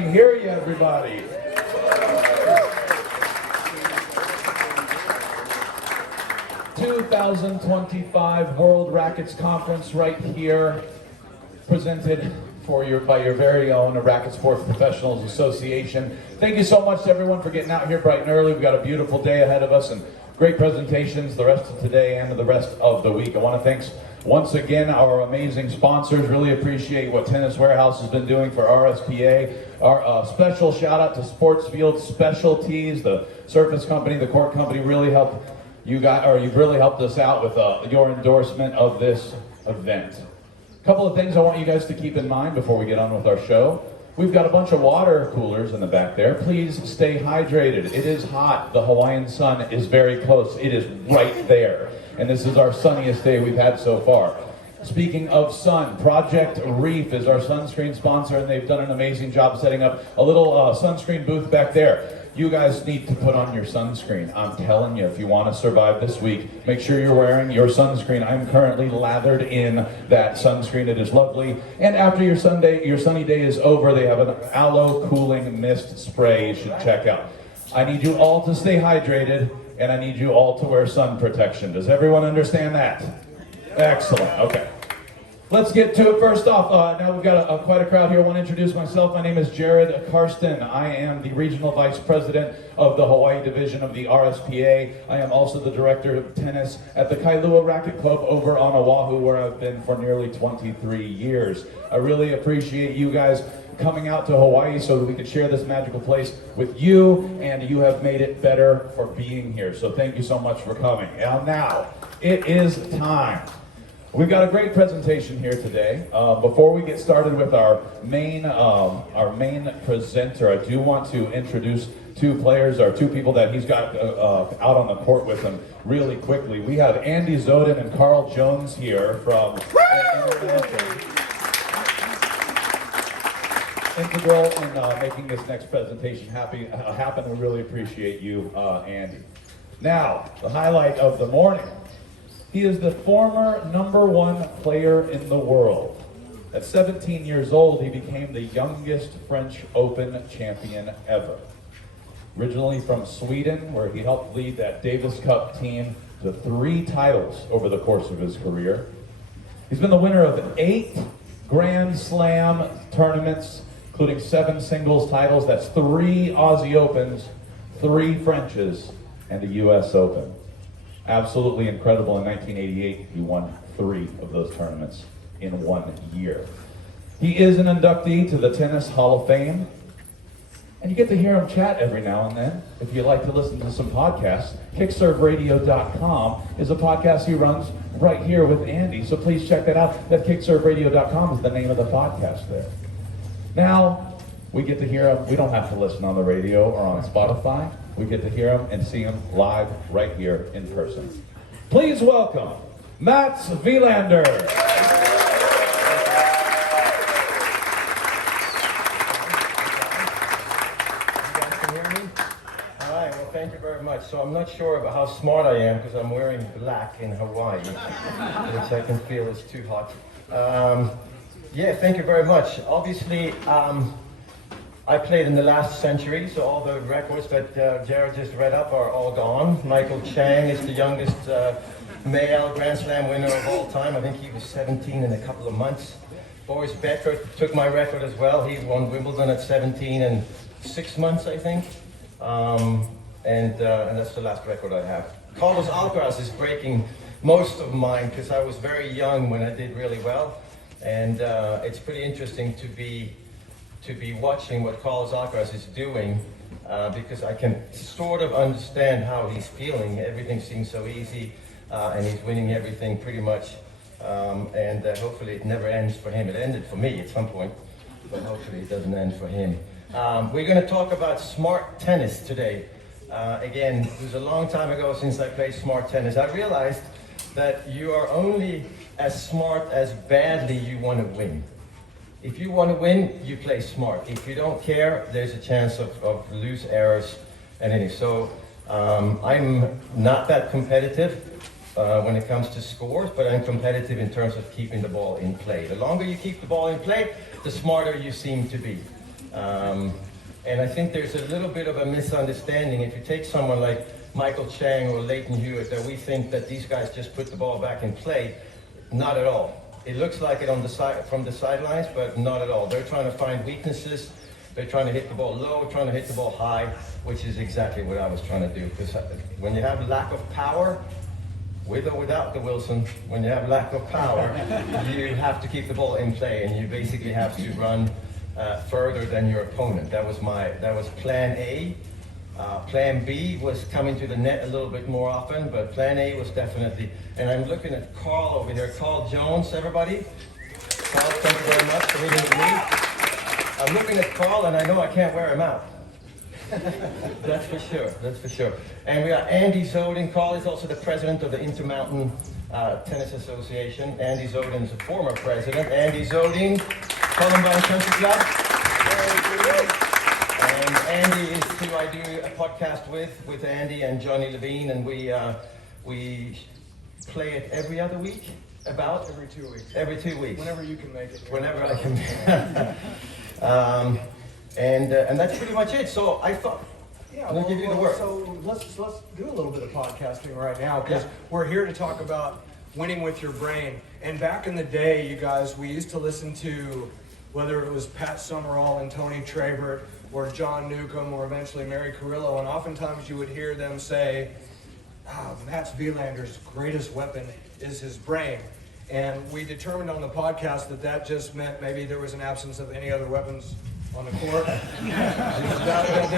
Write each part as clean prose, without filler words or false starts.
me hear you, everybody. '25 World Rackets Conference right here, presented by your very own Racket Sports Professionals Association. Thank you so much to everyone for getting out here bright and early. We've got a beautiful day ahead of us and great presentations the rest of today and the rest of the week. I want to thank once again our amazing sponsors. Really appreciate what Tennis Warehouse has been doing for RSPA. Our special shout out to Sports Field Specialties, the surface company, the court company. Really helped you guys, or you've really helped us out with your endorsement of this event. A couple of things I want you guys to keep in mind before we get on with our show. We've got a bunch of water coolers in the back there. Please stay hydrated. It is hot. The Hawaiian sun is very close. It is right there. And this is our sunniest day we've had so far. Speaking of sun, Project Reef is our sunscreen sponsor, and they've done an amazing job setting up a little sunscreen booth back there. You guys need to put on your sunscreen. I'm telling you, if you want to survive this week, make sure you're wearing your sunscreen. I'm currently lathered in that sunscreen. It is lovely. And after your sunny day is over, they have an aloe cooling mist spray you should check out. I need you all to stay hydrated, and I need you all to wear sun protection. Does everyone understand that? Excellent. Okay. Let's get to it. First off, now we've got quite a crowd here. I want to introduce myself. My name is Jared Karsten. I am the Regional Vice President of the Hawaii Division of the RSPA. I am also the Director of Tennis at the Kailua Racket Club over on Oahu, where I've been for nearly 23 years. I really appreciate you guys coming out to Hawaii so that we could share this magical place with you, and you have made it better for being here. So thank you so much for coming. And now, it is time. We've got a great presentation here today. Before we get started with our main presenter, I do want to introduce two people that he's got out on the court with him really quickly. We have Andy Zoden and Carl Jones here from integral in making this next presentation happen. We really appreciate you, Andy. Now, the highlight of the morning. He is the former #1 player in the world. At 17 years old, he became the youngest French Open champion ever. Originally from Sweden, where he helped lead that Davis Cup team to 3 titles over the course of his career. He's been the winner of 8 Grand Slam tournaments, including 7 singles titles. That's 3 Aussie Opens, 3 Frenches, and a US Open. Absolutely incredible. In 1988, he won 3 of those tournaments in 1 year. He is an inductee to the Tennis Hall of Fame, and you get to hear him chat every now and then. If you like to listen to some podcasts, kickserveradio.com is a podcast he runs right here with Andy, so please check that out. That kickserveradio.com is the name of the podcast there. Now, we get to hear him. We don't have to listen on the radio or on Spotify. We get to hear him and see him live right here in person. Please welcome Mats Wiander. Thank you very much. So I'm not sure about how smart I am because I'm wearing black in Hawaii, which I can feel is too hot. Yeah, thank you very much. Obviously, I played in the last century, so all the records that Jared just read up are all gone. Michael Chang is the youngest male Grand Slam winner of all time. I think he was 17 in a couple of months. Boris Becker took my record as well. He won Wimbledon at 17 and 6 months, I think. And that's the last record I have. Carlos Alcaraz is breaking most of mine because I was very young when I did really well. And it's pretty interesting to be watching what Carlos Alcaraz is doing because I can sort of understand how he's feeling. Everything seems so easy and he's winning everything pretty much. And hopefully it never ends for him. It ended for me at some point, but hopefully it doesn't end for him. We're going to talk about smart tennis today. Again, it was a long time ago since I played smart tennis. I realized that you are only as smart as badly you want to win. If you want to win, you play smart. If you don't care, there's a chance of loose errors and any. So I'm not that competitive when it comes to scores, but I'm competitive in terms of keeping the ball in play. The longer you keep the ball in play, the smarter you seem to be. And I think there's a little bit of a misunderstanding. If you take someone like Michael Chang or Leighton Hewitt, that we think that these guys just put the ball back in play. Not at all. It looks like it on the side, from the sidelines, but not at all. They're trying to find weaknesses. They're trying to hit the ball low, trying to hit the ball high, which is exactly what I was trying to do. Because when you have lack of power, with or without the Wilson, when you have lack of power, you have to keep the ball in play, and you basically have to run further than your opponent. That was plan A. Plan B was coming to the net a little bit more often, but plan A was definitely, and I'm looking at Carl over here, Carl Jones, everybody. Carl, thank you very much for reading with me. I'm looking at Carl and I know I can't wear him out. That's for sure, that's for sure. And we got Andy Zodin. Carl is also the president of the Intermountain Tennis Association. Andy Zodin is a former president. Andy Zodin, Columbine Country Club. And Andy is who I do a podcast with Andy and Johnny Levine, and we play it every other week, about? Every 2 weeks. Every 2 weeks. Whenever you can make it. Whenever I can. And that's pretty much it. So I thought, I'll give you the word. So let's do a little bit of podcasting right now, because we're here to talk about winning with your brain. And back in the day, you guys, we used to listen to, whether it was Pat Summerall and Tony Trabert, or John Newcomb, or eventually Mary Carrillo, and oftentimes you would hear them say, Mats Wielander's greatest weapon is his brain. And we determined on the podcast that just meant maybe there was an absence of any other weapons on the court.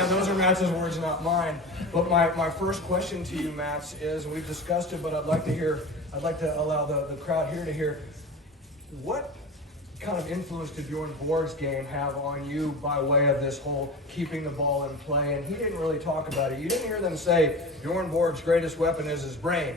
Those are Mats's words, not mine. But my first question to you, Mats, is, and we've discussed it, but I'd like to allow the crowd here to hear, what kind of influence did Bjorn Borg's game have on you by way of this whole keeping the ball in play? And he didn't really talk about it. You didn't hear them say Bjorn Borg's greatest weapon is his brain.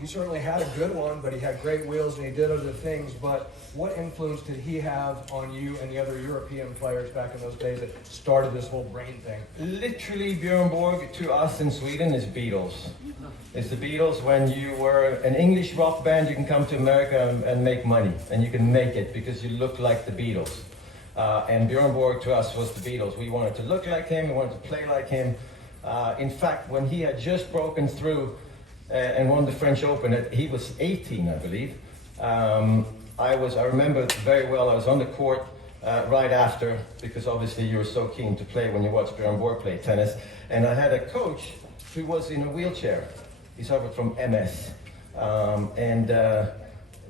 He certainly had a good one, but he had great wheels and he did other things. But what influence did he have on you and the other European players back in those days that started this whole brain thing? Literally, Bjorn Borg to us in Sweden is Beatles. It's the Beatles. When you were an English rock band, you can come to America and make money, and you can make it because you look like the Beatles. And Bjorn Borg to us was the Beatles. We wanted to look like him, we wanted to play like him. In fact, when he had just broken through and won the French Open, he was 18, I believe. I remember very well, I was on the court right after, because obviously you were so keen to play when you watched Bjorn Borg play tennis. And I had a coach who was in a wheelchair. He suffered from MS.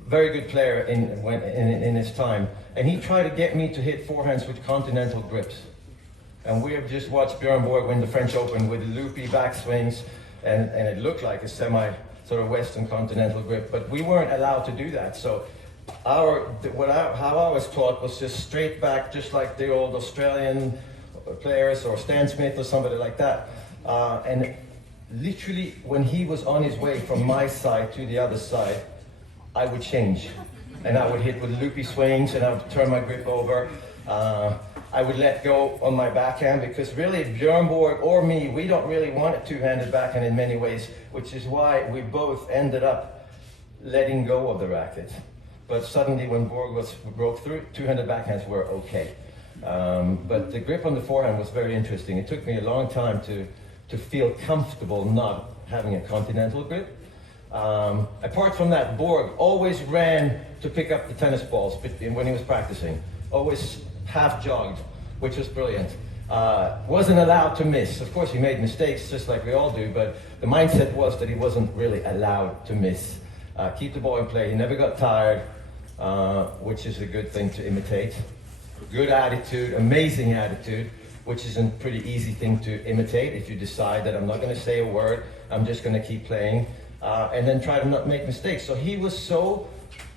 Very good player in his time. And he tried to get me to hit forehands with continental grips. And we have just watched Bjorn Borg win the French Open with loopy backswings, and it looked like a semi sort of Western continental grip, but we weren't allowed to do that. So how I was taught was just straight back, just like the old Australian players or Stan Smith or somebody like that. And literally, when he was on his way from my side to the other side, I would change. And I would hit with loopy swings, and I would turn my grip over. I would let go on my backhand, because really Bjorn Borg or me, we don't really want a two-handed backhand in many ways, which is why we both ended up letting go of the racket. But suddenly when Borg broke through, two-handed backhands were okay. But the grip on the forehand was very interesting. It took me a long time to feel comfortable not having a continental grip. Apart from that, Borg always ran to pick up the tennis balls when he was practicing. Always half jogged, which was brilliant. Wasn't allowed to miss. Of course, he made mistakes, just like we all do, but the mindset was that he wasn't really allowed to miss. Keep the ball in play. He never got tired, which is a good thing to imitate. Good attitude, amazing attitude, which is a pretty easy thing to imitate if you decide that I'm not going to say a word, I'm just going to keep playing, and then try to not make mistakes. So he was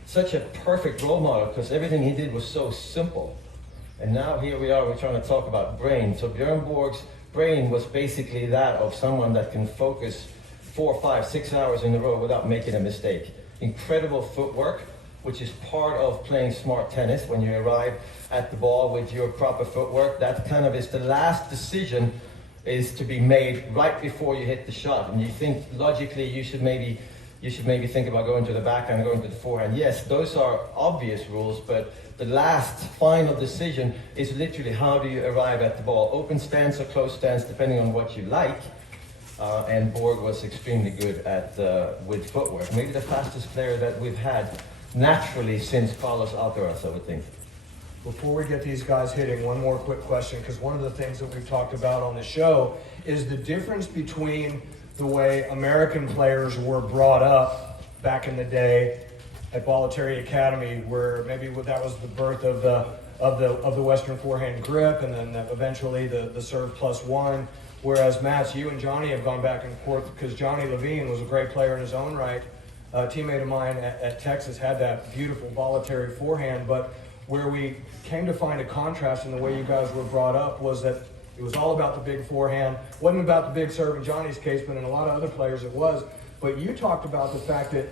such a perfect role model, because everything he did was so simple. And now here we are, we're trying to talk about brain. So Bjorn Borg's brain was basically that of someone that can focus 4, 5, 6 hours in a row without making a mistake. Incredible footwork, which is part of playing smart tennis. When you arrive at the ball with your proper footwork, that kind of is the last decision is to be made right before you hit the shot. And you think logically you should maybe you should maybe think about going to the backhand, going to the forehand. Yes, those are obvious rules, but the last final decision is literally how do you arrive at the ball. Open stance or closed stance, depending on what you like. And Borg was extremely good at with footwork. Maybe the fastest player that we've had naturally since Carlos Alcaraz, I would think. Before we get these guys hitting, one more quick question, because one of the things that we've talked about on the show is the difference between the way American players were brought up back in the day at Bollettieri Academy, where maybe that was the birth of the Western forehand grip, and then eventually the serve plus one. Whereas Mats, you and Johnny have gone back and forth, because Johnny Levine was a great player in his own right. A teammate of mine at Texas had that beautiful Bollettieri forehand, but where we came to find a contrast in the way you guys were brought up was that it was all about the big forehand. It wasn't about the big serve in Johnny's case, but in a lot of other players it was. But you talked about the fact that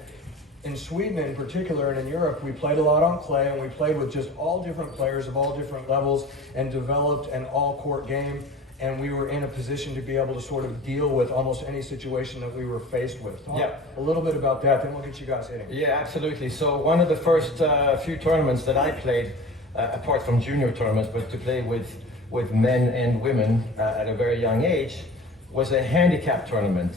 in Sweden in particular and in Europe, we played a lot on clay, and we played with just all different players of all different levels and developed an all-court game. And we were in a position to be able to sort of deal with almost any situation that we were faced with. Talk a little bit about that, then we'll get you guys hitting. Yeah, absolutely. So one of the first few tournaments that I played, apart from junior tournaments, but to play with men and women at a very young age, was a handicap tournament.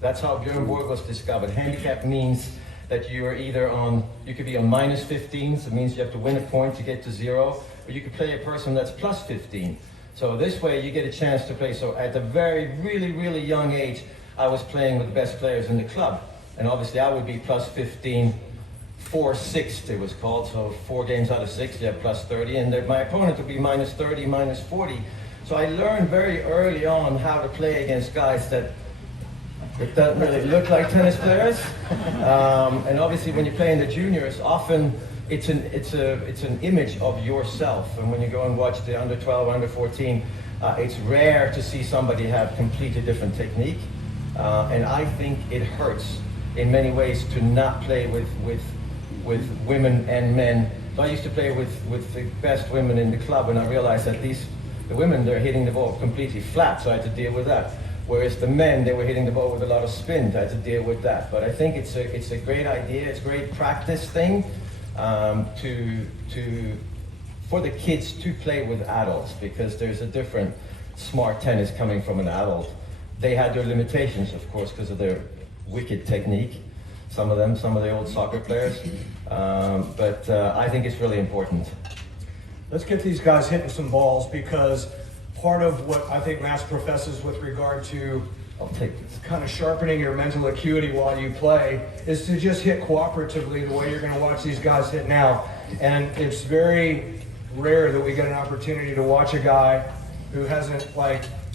That's how Björn Borg was discovered. Handicap means that you are either on, you could be on minus 15, so it means you have to win a point to get to 0, or you could play a person that's plus 15. So this way you get a chance to play. So at a very, really young age, I was playing with the best players in the club. And obviously I would be plus 15, 4-6 it was called. So 4 games out of 6, you have plus 30. And my opponent would be minus 30, minus 40. So I learned very early on how to play against guys that don't really look like tennis players. And obviously when you play in the juniors, often it's an image of yourself. And when you go and watch the under 12, under 14, it's rare to see somebody have completely different technique. And I think it hurts in many ways to not play with women and men. So I used to play with the best women in the club, and I realized that the women, they're hitting the ball completely flat, so I had to deal with that. Whereas the men, they were hitting the ball with a lot of spin, so I had to deal with that. But I think it's a great idea, it's a great practice thing. For the kids to play with adults, because there's a different smart tennis coming from an adult. They had their limitations, of course, because of their wicked technique. Some of the old soccer players. But I think it's really important. Let's get these guys hitting some balls, because part of what I think Mats professes with regard to I'll take this. kind of sharpening your mental acuity while you play is to just hit cooperatively the way you're going to watch these guys hit now. And it's very rare that we get an opportunity to watch a guy who hasn't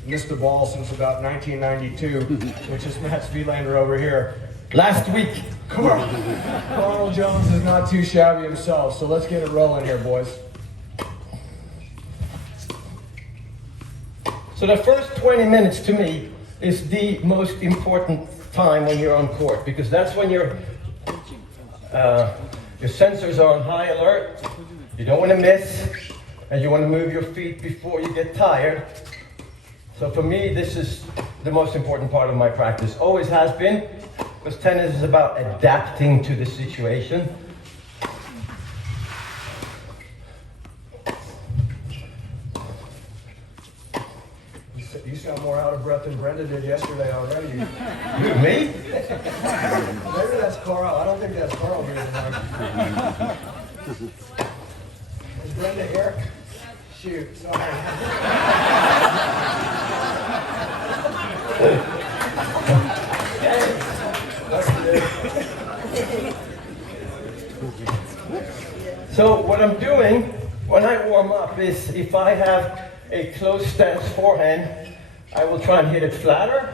missed the ball since about 1992, which is Mats Wiander over here. Last week. Carl Jones is not too shabby himself, so let's get it rolling here, boys. So the first 20 minutes to me is the most important time when you're on court, because that's when your sensors are on high alert. You don't want to miss, and you want to move your feet before you get tired. So for me, this is the most important part of my practice. Always has been, because tennis is about adapting to the situation. You sound more out of breath than Brenda did yesterday already. Who, me? Maybe that's Carl. I don't think that's Carl here tonight. Is Brenda here? Shoot, sorry. So what I'm doing when I warm up is, if I have a closed stance forehand, I will try and hit it flatter.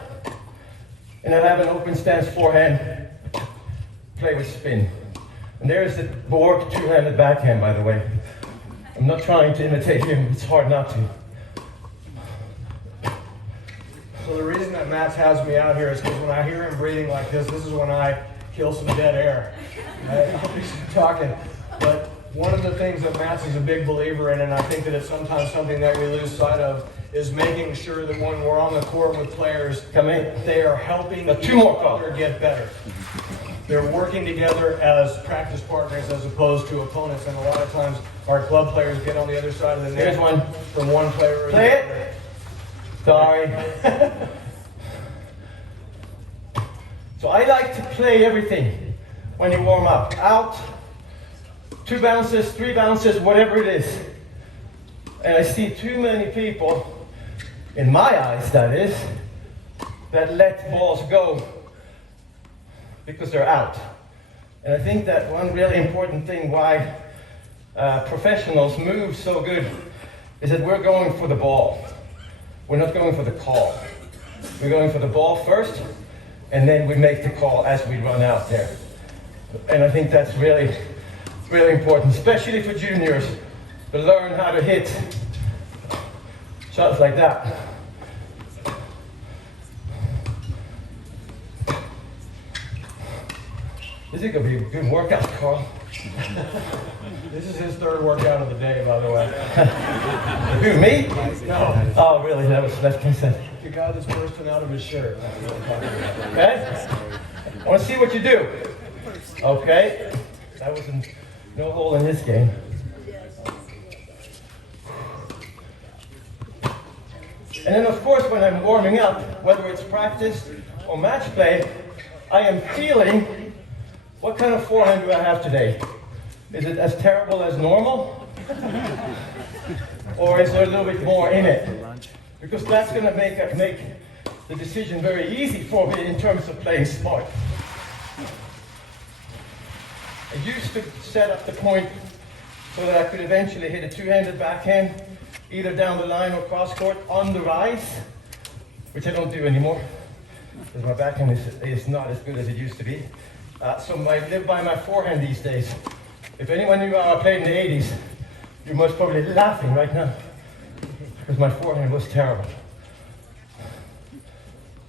And I have an open stance forehand, play with spin. And there's the Borg two-handed backhand, by the way. I'm not trying to imitate him, it's hard not to. So the reason that Mats has me out here is because when I hear him breathing like this is when I kill some dead air. I'll be talking. But one of the things that Mats is a big believer in, and I think that it's sometimes something that we lose sight of, is making sure that when we're on the court with players, Come in. they are helping Two more each other get better. they're working together as practice partners as opposed to opponents. And a lot of times our club players get on the other side of the net. Here's one. From one player. Play it. Sorry. So I like to play everything when you warm up. Out, 2 bounces, 3 bounces, whatever it is. And I see too many people, in my eyes that is, that let balls go because they're out. And I think that one really important thing why professionals move so good is that we're going for the ball. We're not going for the call. We're going for the ball first, and then we make the call as we run out there. And I think that's really, really important, especially for juniors, to learn how to hit shots like that. This is going to be a good workout, Carl. This is his 3rd workout of the day, by the way. Who, me? No, Oh, really? That's consent. the guy that's bursting out of his shirt. That's what I'm talking about. Okay? I want to see what you do. Okay? That was no hole in this game. And then, of course, when I'm warming up, whether it's practice or match play, I am feeling what kind of forehand do I have today? Is it as terrible as normal? Or is there a little bit more in it? Because that's going to make the decision very easy for me in terms of playing smart. I used to set up the point so that I could eventually hit a 2-handed backhand, either down the line or cross court on the rise, which I don't do anymore, because my backhand is not as good as it used to be. So I live by my forehand these days. If anyone knew how I played in the 80s, you're most probably laughing right now, because my forehand was terrible.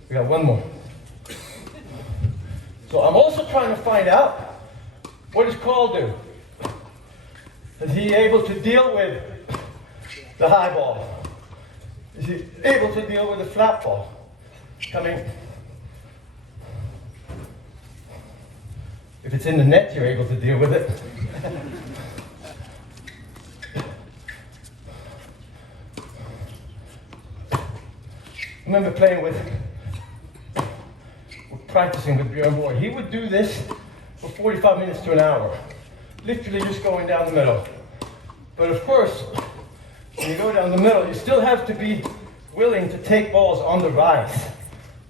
We got one more. So I'm also trying to find out, what does Carl do? Is he able to deal with the high ball? Is he able to deal with the flat ball? Coming. If it's in the net, you're able to deal with it. I remember playing practicing with Björn Borg. He would do this for 45 minutes to an hour, literally just going down the middle. But of course, when you go down the middle, you still have to be willing to take balls on the rise.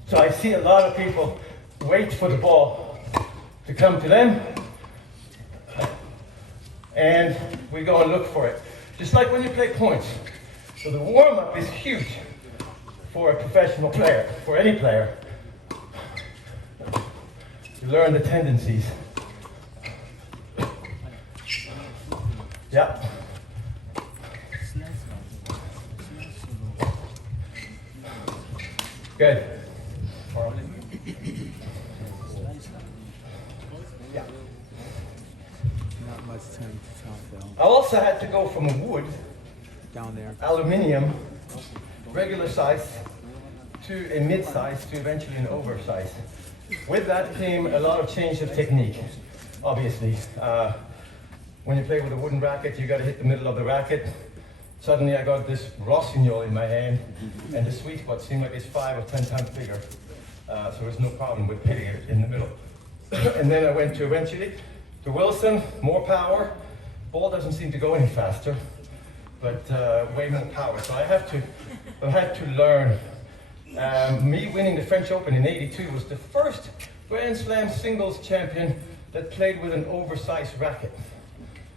So I see a lot of people wait for the ball to come to them, and we go and look for it. Just like when you play points. So the warm-up is huge for a professional player, for any player. You learn the tendencies. Yeah. Good. Yeah. Not much time to talk though. I also had to go from wood, Down there. aluminium, regular size, to a mid-size, to eventually an oversize. With that came a lot of change of technique, obviously. When you play with a wooden racket, you got to hit the middle of the racket. Suddenly I got this rossignol in my hand, and the sweet spot seemed like it's 5 or 10 times bigger. So there's no problem with hitting it in the middle. And then I went to eventually to Wilson, more power. Ball doesn't seem to go any faster, but way more power. So I had to learn. Me winning the French Open in '82 was the first Grand Slam singles champion that played with an oversized racket,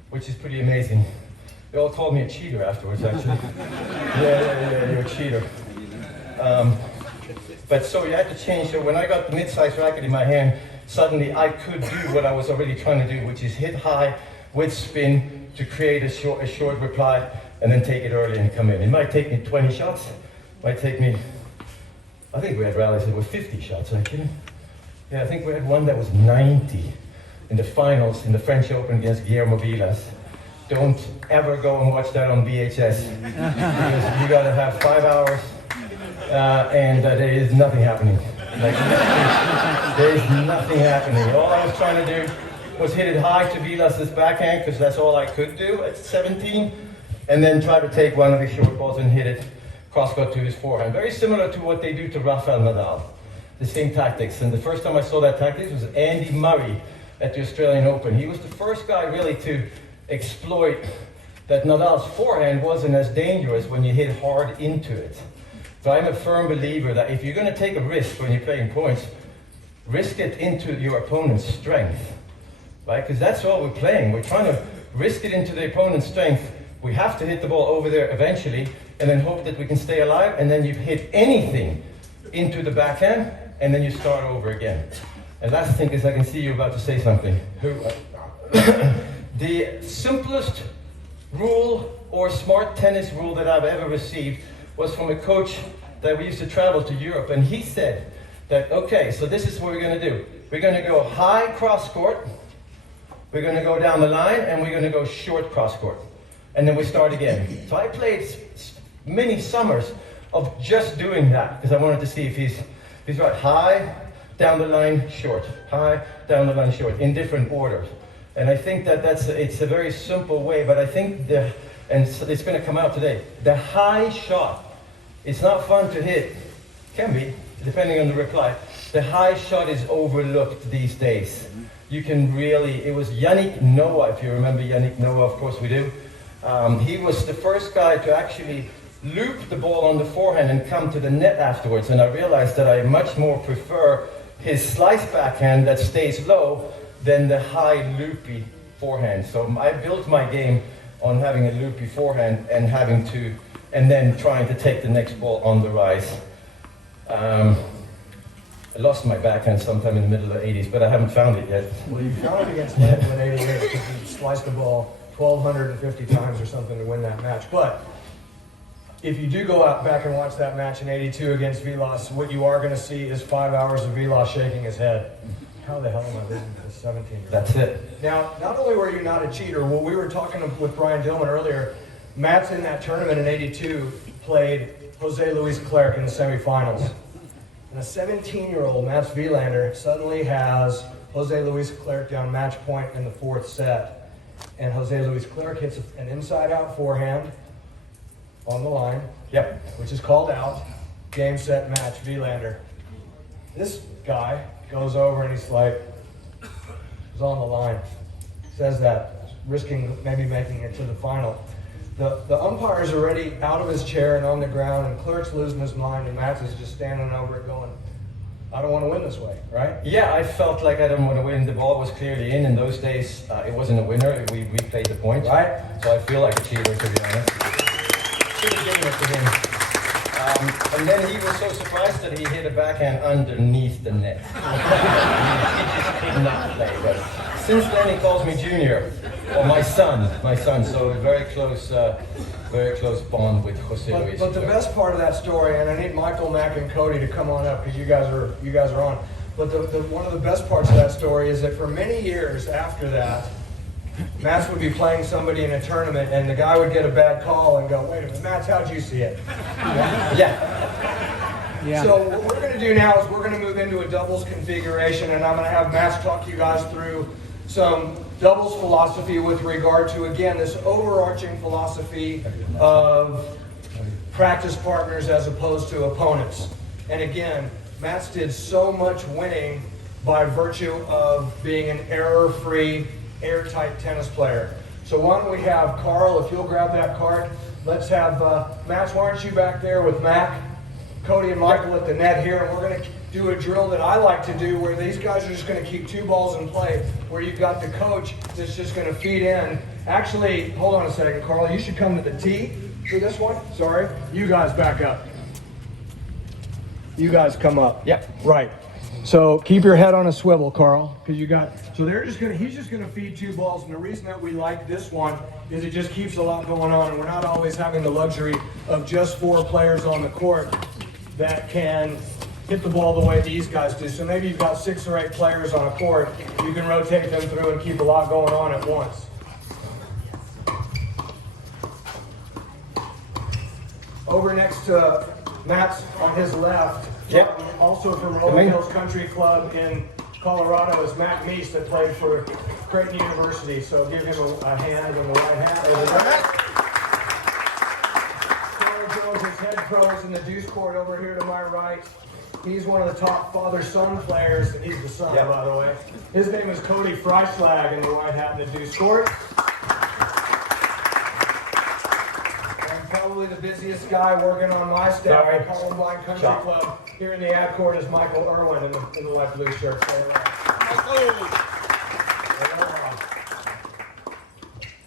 which is pretty amazing. They all called me a cheater afterwards, actually. Yeah, you're a cheater. But so you had to change. So when I got the mid-sized racket in my hand, suddenly I could do what I was already trying to do, which is hit high with spin to create a short reply and then take it early and come in. It might take me 20 shots. It might take me, I think we had rallies that were 50 shots, actually. Yeah, I think we had one that was 90 in the finals in the French Open against Guillermo Vilas. Don't ever go and watch that on VHS, because you gotta have 5 hours and there is nothing happening. Like, there's nothing happening. All I was trying to do was hit it high to Vilas's backhand, because that's all I could do at 17, and then try to take one of his short balls and hit it cross-court to his forehand. Very similar to what they do to Rafael Nadal. The same tactics. And the first time I saw that tactics was Andy Murray at the Australian Open. He was the first guy really to exploit that Nadal's forehand wasn't as dangerous when you hit hard into it. So I'm a firm believer that if you're going to take a risk when you're playing points, risk it into your opponent's strength, right? Because that's all we're playing. We're trying to risk it into the opponent's strength. We have to hit the ball over there eventually, and then hope that we can stay alive, and then you hit anything into the backhand, and then you start over again. And last thing is, I can see you about to say something. The simplest rule or smart tennis rule that I've ever received was from a coach that we used to travel to Europe, and he said that, okay, so this is what we're going to do. We're going to go high cross court, we're going to go down the line, and we're going to go short cross court. And then we start again. So I played many summers of just doing that, because I wanted to see if he's right. High, down the line, short. High, down the line, short, in different orders. And I think that it's a very simple way, but I think and so it's going to come out today, the high shot, it's not fun to hit. Can be, depending on the reply. The high shot is overlooked these days. You can really, it was Yannick Noah, if you remember Yannick Noah, of course we do. He was the first guy to actually loop the ball on the forehand and come to the net afterwards. And I realized that I much more prefer his slice backhand that stays low than the high loopy forehand. So I built my game on having a loopy forehand and and then trying to take the next ball on the rise. I lost my backhand sometime in the middle of the 80s, but I haven't found it yet. Well, you found it against Michael in 88 because you sliced the ball 1,250 times or something to win that match. But if you do go out back and watch that match in 82 against Vilas, what you are going to see is 5 hours of Vilas shaking his head. How the hell am I losing to this 17-year-old? That's it. Now, not only were you not a cheater, well, we were talking with Brian Dillman earlier. Matt's in that tournament in 82 played Jose Luis Clerc in the semifinals. And a 17-year-old, Mats Wilander, suddenly has Jose Luis Clerc down match point in the fourth set. And Jose Luis Clerc hits an inside-out forehand on the line, which is called out. Game, set, match, Wilander. This guy goes over and he's like, it's on the line. Says that, risking maybe making it to the final. The umpire's already out of his chair and on the ground, and Clerc's losing his mind, and Mats is just standing over it going, I don't want to win this way, right? Yeah, I felt like I didn't want to win. The ball was clearly in. In those days, it wasn't a winner. We replayed the points. Right. So I feel like a cheater, to be honest. Should have given it to him. And then he was so surprised that he hit a backhand underneath the net. He just did not play. But since then, he calls me Junior, or my son. So a very close bond with Jose Luis. But the best part of that story, and I need Michael, Mac, and Cody to come on up because you guys are on. But one of the best parts of that story is that for many years after that, Mats would be playing somebody in a tournament, and the guy would get a bad call and go, "Wait a minute, Mats, how'd you see it?" Yeah. So what we're going to do now is we're going to move into a doubles configuration, and I'm going to have Mats talk you guys through some doubles philosophy with regard to, again, this overarching philosophy of practice partners as opposed to opponents. And again, Mats did so much winning by virtue of being an error-free, airtight tennis player. So why don't we have Carl, if you'll grab that card. Let's have, Mats, why aren't you back there with Mac, Cody, and Michael at the net here, and we're going to do a drill that I like to do where these guys are just going to keep two balls in play, where you've got the coach that's just going to feed in. Actually, hold on a second, Carl. You should come to the tee for this one. Sorry. You guys back up. You guys come up. Yeah. Right. So keep your head on a swivel, Carl, because he's just gonna feed two balls, and the reason that we like this one is it just keeps a lot going on, and we're not always having the luxury of just 4 players on the court that can hit the ball the way these guys do. So maybe you've got 6 or 8 players on a court, you can rotate them through and keep a lot going on at once. Over next to Matt's on his left. Yep. Also from Rolling Hills Country Club in Colorado is Matt Meese that played for Creighton University. So give him a hand in the right hand. Taylor Jones is head pros in the deuce court over here to my right. He's one of the top father-son players, and he's the son, by the way. His name is Cody Freischlag in the white hat in the deuce court. And probably the busiest guy working on my staff at Columbine Country Club here in the ad court is Michael Irwin in the light blue shirt.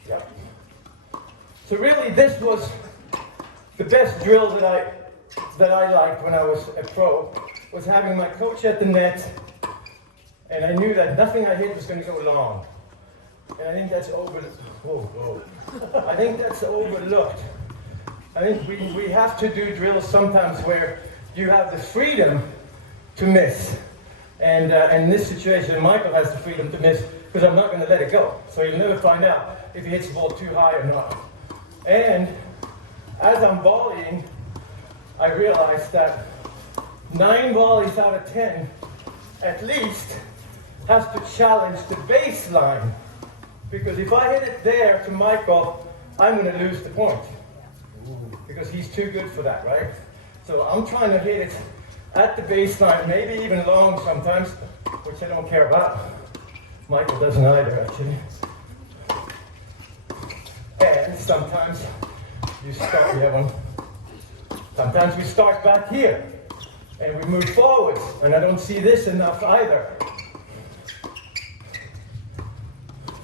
Yep. So really, this was the best drill that I liked when I was a pro, was having my coach at the net, and I knew that nothing I hit was going to go long. And I think that's I think that's overlooked. I think we have to do drills sometimes where you have the freedom to miss. And in this situation, Michael has the freedom to miss because I'm not going to let it go. So you'll never find out if he hits the ball too high or not. And as I'm volleying, I realized that 9 volleys out of 10, at least, has to challenge the baseline. Because if I hit it there to Michael, I'm going to lose the point. Because he's too good for that, right? So I'm trying to hit it at the baseline, maybe even long sometimes, which I don't care about. Michael doesn't either, actually. And sometimes you start, sometimes we start back here, and we move forwards, and I don't see this enough either.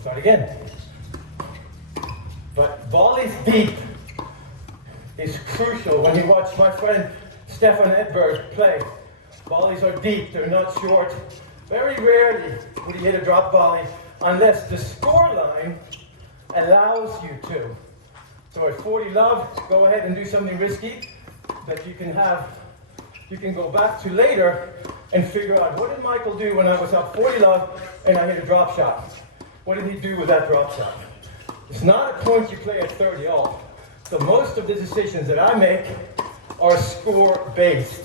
Start again. But volleys deep is crucial. When you watch my friend Stefan Edberg play, volleys are deep, they're not short. Very rarely would he hit a drop volley unless the score line allows you to. So at 40 love, go ahead and do something risky that you can go back to later and figure out, what did Michael do when I was up 40 love and I hit a drop shot? What did he do with that drop shot? It's not a point you play at 30 all. So most of the decisions that I make are score-based.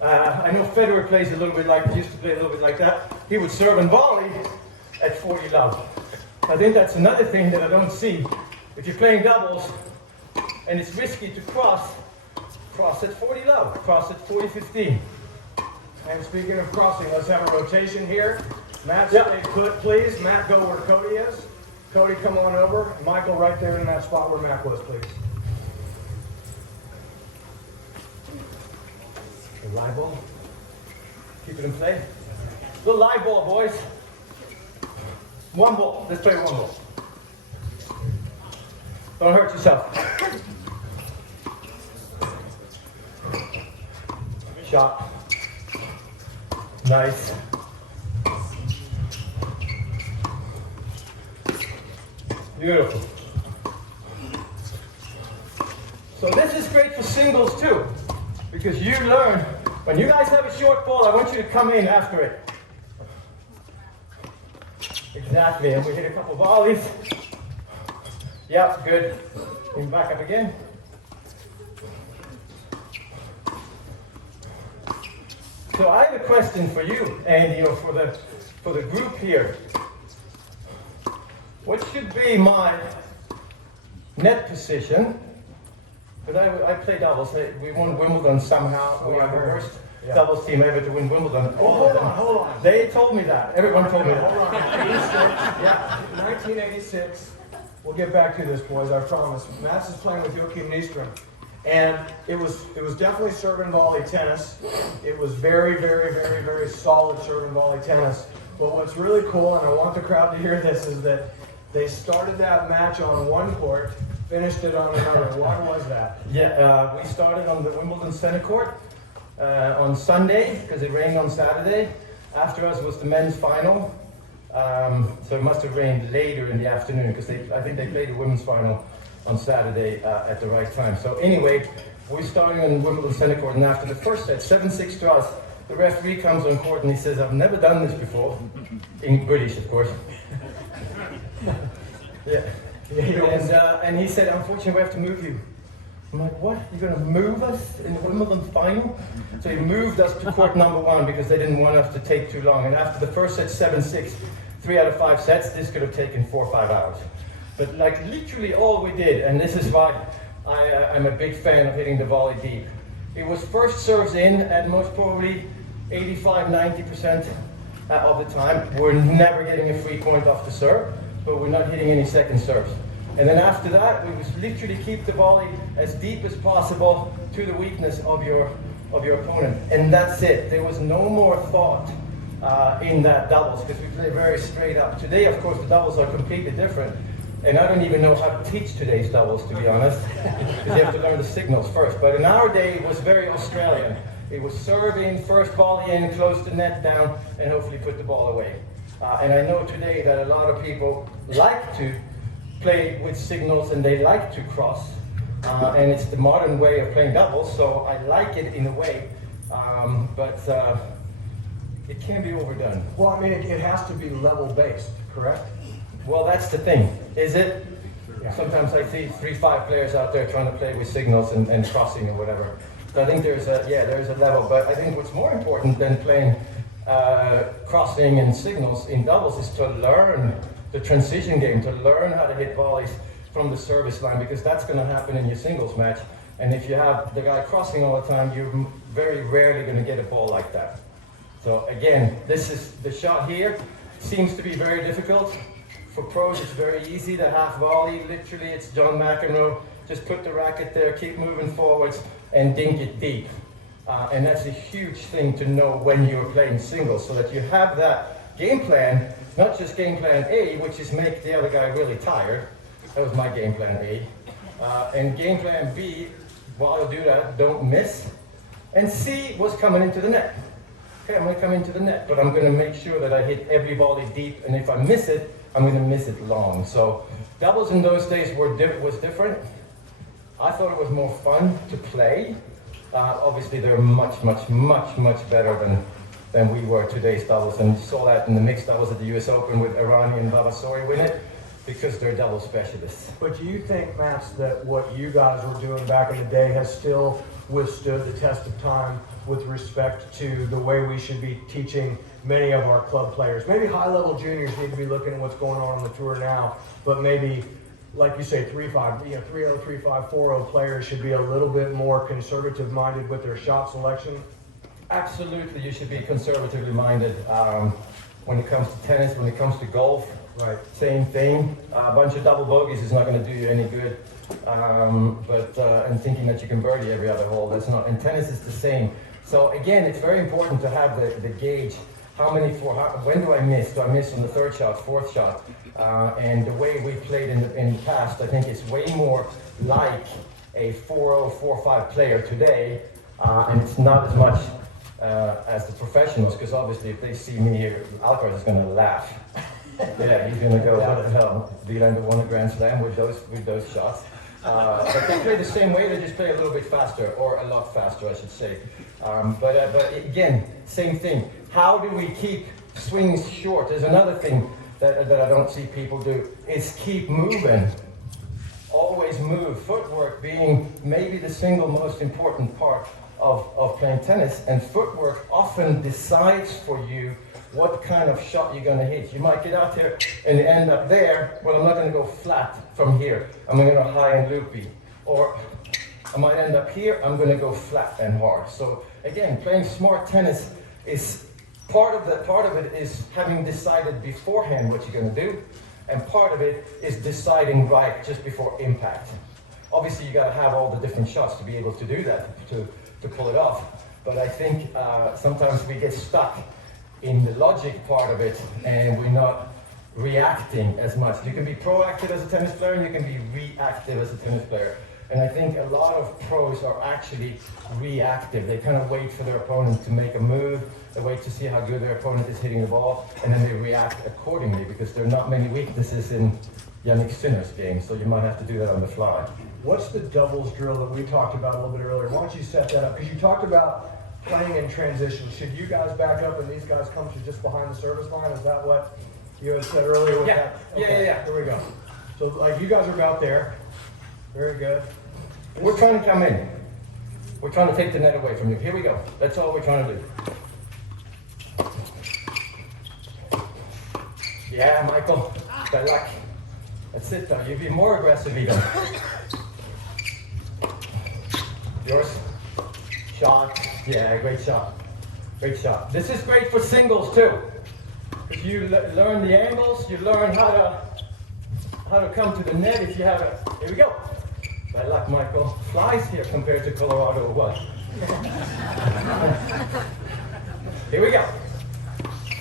I know Federer plays a little bit like, used to play a little bit like that. He would serve and volley at 40 love. I think that's another thing that I don't see. If you're playing doubles and it's risky to cross at 40 love, cross at 40-15. And speaking of crossing, let's have a rotation here. Matt, stay put, please. Matt, go where Cody is. Cody, come on over. Michael, right there in that spot where Matt was, please. The live ball. Keep it in play. Little live ball, boys. One ball. Let's play one ball. Don't hurt yourself. Shot. Nice. Beautiful. So this is great for singles too, because you learn, when you guys have a short ball, I want you to come in after it. Exactly, and we hit a couple volleys. Yep, good. Bring it back up again. So I have a question for you, and for the group here. What should be my net position? Because I play doubles. We won Wimbledon somehow. We have the worst doubles team ever to win Wimbledon. Oh, hold on. They told me that. Everyone told me that. Hold on. 1986. We'll get back to this, boys, I promise. Mats is playing with Joachim Nystrom. And it was definitely serve and volley tennis. It was very, very, very, very solid serve and volley tennis. But what's really cool, and I want the crowd to hear this, is that they started that match on one court, finished it on another. Why was that? Yeah, we started on the Wimbledon center court on Sunday because it rained on Saturday. After us was the men's final. So it must have rained later in the afternoon because I think they played the women's final on Saturday at the right time. So anyway, we started on Wimbledon center court, and after the first set, 7-6 to us, the referee comes on court and he says, "I've never done this before," in British, of course. Yeah. And he said, "Unfortunately, we have to move you I'm like, what? You're going to move us in the Wimbledon final? So he moved us to court number 1 because they didn't want us to take too long. And after the first set, 7-6, 3 out of 5 sets, this could have taken 4 or 5 hours. But like literally all we did, and this is why I'm a big fan of hitting the volley deep. It was first serves in at most probably 85-90% of the time. We're never getting a free point off the serve, but we're not hitting any second serves. And then after that, we was literally keep the volley as deep as possible to the weakness of your opponent. And that's it. There was no more thought in that doubles because we play very straight up. Today, of course, the doubles are completely different. And I don't even know how to teach today's doubles, to be honest, because you have to learn the signals first. But in our day, it was very Australian. It was serve in, first volley in, close the net down, and hopefully put the ball away. And I know today that a lot of people like to play with signals and they like to cross. And it's the modern way of playing doubles, so I like it in a way. But it can be overdone. Well, I mean, it has to be level-based, correct? Well, that's the thing. Is it? Yeah. Sometimes I see 3-5 players out there trying to play with signals and crossing or whatever. So I think there's a level. But I think what's more important than playing crossing and signals in doubles is to learn the transition game, to learn how to hit volleys from the service line, because that's going to happen in your singles match. And if you have the guy crossing all the time, you're very rarely going to get a ball like that. So again, this is the shot here. Seems to be very difficult. For pros, it's very easy, the half volley. Literally, it's John McEnroe. Just put the racket there, keep moving forwards, and dink it deep. And that's a huge thing to know when you're playing singles, so that you have that game plan, not just game plan A, which is make the other guy really tired. That was my game plan A. And game plan B, while you do that, don't miss. And C was coming into the net. Okay, I'm going to come into the net, but I'm going to make sure that I hit every volley deep, and if I miss it, I'm going to miss it long. So doubles in those days was different. I thought it was more fun to play. Obviously, they're much better than we were today's doubles, and you saw that in the mixed doubles at the US Open with Irani and Babasori win it, because they're double specialists. But do you think, Mats, that what you guys were doing back in the day has still withstood the test of time with respect to the way we should be teaching many of our club players? Maybe high-level juniors need to be looking at what's going on the tour now, but maybe, like you say, 3-5, 3-0, 3-5, 4-0 players should be a little bit more conservative-minded with their shot selection. Absolutely, you should be conservatively minded. When it comes to tennis, when it comes to golf, right, same thing. A bunch of double bogeys is not going to do you any good. And thinking that you can birdie every other hole, that's not. And tennis is the same. So again, it's very important to have the gauge. When do I miss? Do I miss on the third shot, fourth shot? And the way we played in the past, I think it's way more like a 4-0, 4-5 player today, and it's not as much as the professionals, because obviously if they see me here, Alcaraz is going to laugh. Yeah, he's going to go, what the hell? Wiander won a Grand Slam with those shots. But they play the same way, they just play a little bit faster, or a lot faster, I should say. But again, same thing. How do we keep swings short? There's another thing that I don't see people do, is keep moving. Always move. Footwork being maybe the single most important part of playing tennis, and footwork often decides for you what kind of shot you're going to hit. You might get out here and end up there. Well, I'm not going to go flat from here. I'm going to go high and loopy. Or I might end up here. I'm going to go flat and hard. So again, playing smart tennis is part of it is having decided beforehand what you're going to do, and part of it is deciding right just before impact. Obviously, you got to have all the different shots to be able to do that, to pull it off. But I think sometimes we get stuck in the logic part of it, and we're not reacting as much. You can be proactive as a tennis player, and you can be reactive as a tennis player. And I think a lot of pros are actually reactive. They kind of wait for their opponent to make a move, they wait to see how good their opponent is hitting the ball, and then they react accordingly, because there are not many weaknesses in Yannick Sinner's game, so you might have to do that on the fly. What's the doubles drill that we talked about a little bit earlier? Why don't you set that up? Because you talked about playing in transition. Should you guys back up and these guys come to just behind the service line? Is that what you had said earlier? Yeah. Okay. Yeah. Here we go. So like you guys are about there. Very good. We're trying to come in. We're trying to take the net away from you. Here we go. That's all we're trying to do. Yeah, Michael. Good luck. That's it, though. You'd be more aggressive even. Yours. Shot. Yeah, great shot. Great shot. This is great for singles, too. If you learn the angles, you learn how to come to the net if you have a... Here we go. Bad luck, Michael. Flies here compared to Colorado or what? Here we go.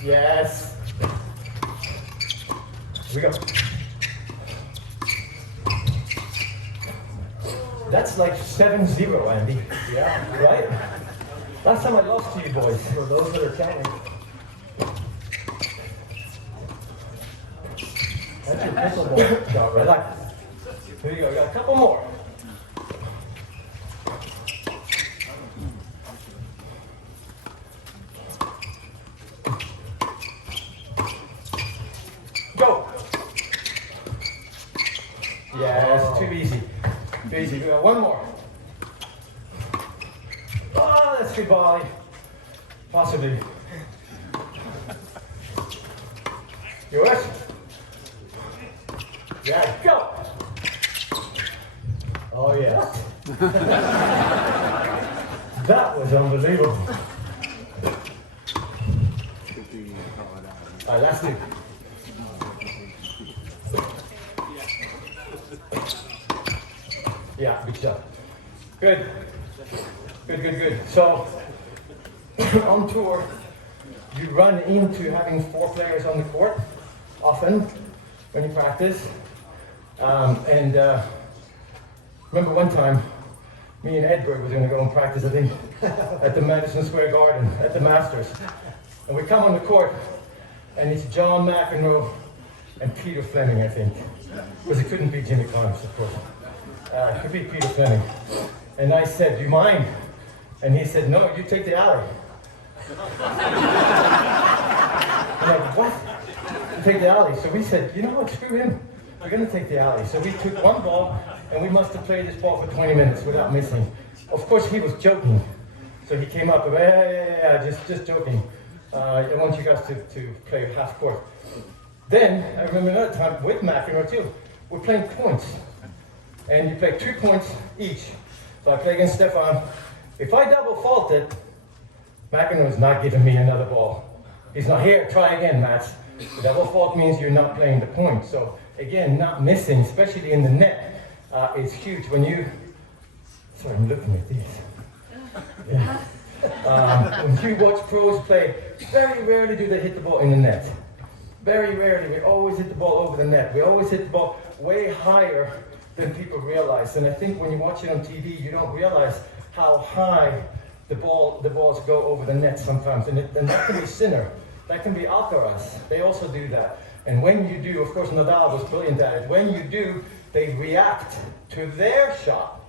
Yes. Here we go. That's like 7-0, Andy. Yeah. Right? Last time I lost to you boys. For those that are counting. That's your pickleball shot, right? Like, here you go. We got a couple more. Go. Yes, too easy. Too easy. We got one more. Oh, that's good volley. Possibly. Yours? Yeah, go! Oh, yes. That was unbelievable. All right, last two. Yeah, big shot. Good. Good, good, good. So, on tour, you run into having 4 players on the court, often, when you practice. Remember one time, me and Edberg was going to go and practice, I think, at the Madison Square Garden, at the Masters. And we come on the court, and it's John McEnroe and Peter Fleming, I think. Because it couldn't be Jimmy Connors, of course. It could be Peter Fleming. And I said, do you mind? And he said, no, you take the alley. I'm like, what? You take the alley. So we said, you know what, screw him. We're going to take the alley. So we took one ball, and we must have played this ball for 20 minutes without missing. Of course, he was joking. So he came up and went, yeah, just joking. I want you guys to play half court. Then, I remember another time with McEnroe too. We're playing points. And you play 2 points each. So I play against Stefan. If I double fault it, McEnroe's not giving me another ball. He's not here, try again, Mats. The double fault means you're not playing the point. So again, not missing, especially in the net, is huge. When you, sorry, I'm looking at these. Yeah. When you watch pros play, very rarely do they hit the ball in the net. Very rarely. We always hit the ball over the net. We always hit the ball way higher than people realize. And I think when you watch it on TV, you don't realize how high the balls go over the net sometimes. And that can be Sinner. That can be Alcaraz. They also do that. And when you do, of course, Nadal was brilliant at it. When you do, they react to their shot.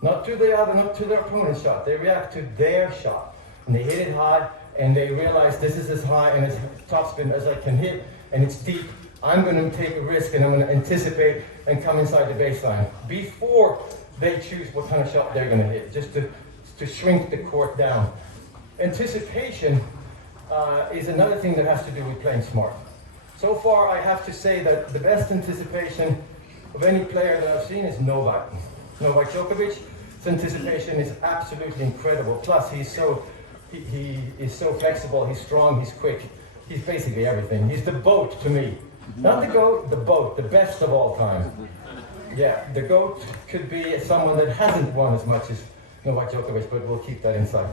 Not to the other, not to their opponent's shot. They react to their shot. And they hit it high, and they realize this is as high and as topspin as I can hit, and it's deep. I'm going to take a risk, and I'm going to anticipate and come inside the baseline before they choose what kind of shot they're going to hit, just to shrink the court down. Anticipation is another thing that has to do with playing smart. So far, I have to say that the best anticipation of any player that I've seen is Novak. Novak Djokovic. His anticipation is absolutely incredible. Plus, he is so flexible, he's strong, he's quick. He's basically everything. He's the GOAT to me. Not the GOAT, the BOAT, the best of all time. Yeah, the GOAT could be someone that hasn't won as much as Novak Djokovic, but we'll keep that inside.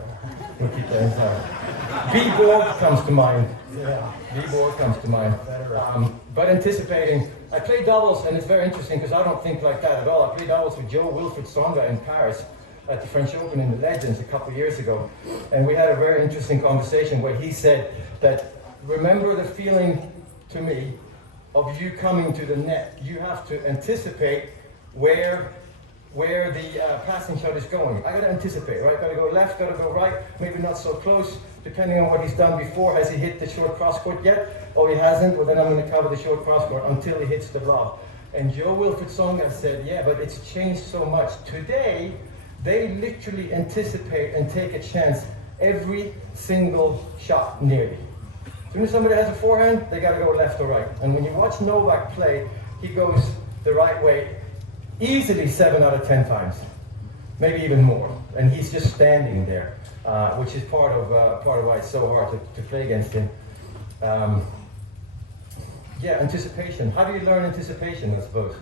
We'll keep that inside. B-Borg comes to mind. Yeah, B-Borg comes to mind. But anticipating, I play doubles, and it's very interesting because I don't think like that at all. I played doubles with Joe Wilfried Tsonga in Paris at the French Open in the Legends a couple of years ago. And we had a very interesting conversation where he said that, remember the feeling to me of you coming to the net. You have to anticipate where the passing shot is going. I got to anticipate, right? Got to go left, got to go right, maybe not so close, depending on what he's done before. Has he hit the short cross court yet? Oh, he hasn't? Well, then I'm going to cover the short cross court until he hits the lob. And Joe Wilfred Songa said, yeah, but it's changed so much. Today, they literally anticipate and take a chance every single shot nearly. As soon as somebody has a forehand, they got to go left or right. And when you watch Novak play, he goes the right way easily 7 out of 10 times, maybe even more. And he's just standing there, which is part of why it's so hard to play against him. Yeah, anticipation. How do you learn anticipation, I suppose?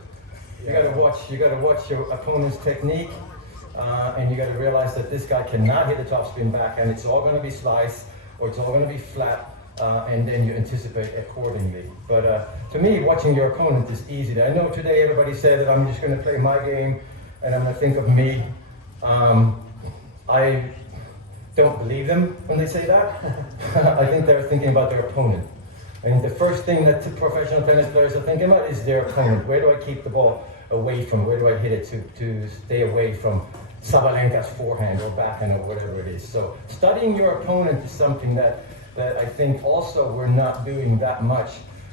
You got to watch your opponent's technique, and you got to realize that this guy cannot hit the topspin backhand. It's all going to be slice, or it's all going to be flat, and then you anticipate accordingly. But to me, watching your opponent is easy. I know today everybody said that I'm just going to play my game, and I'm going to think of me. I don't believe them when they say that. I think they're thinking about their opponent. And the first thing that professional tennis players are thinking about is their opponent. Where do I keep the ball away from? Where do I hit it to stay away from Sabalenka's forehand or backhand or whatever it is? So studying your opponent is something that I think also we're not doing that much.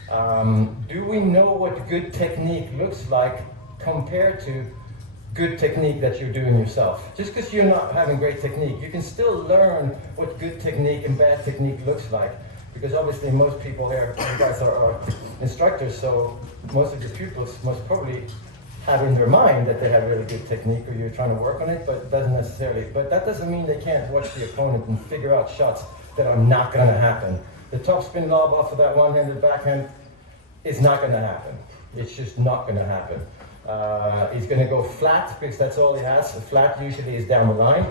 Do we know what good technique looks like compared to good technique that you're doing yourself? Just because you're not having great technique, you can still learn what good technique and bad technique looks like. Because obviously most people here, you guys are instructors, so most of your pupils must probably have in their mind that they have really good technique or you're trying to work on it, but doesn't necessarily. But that doesn't mean they can't watch the opponent and figure out shots that are not going to happen. The topspin lob off of that one-handed backhand is not going to happen. It's just not going to happen. He's going to go flat because that's all he has. Flat usually is down the line,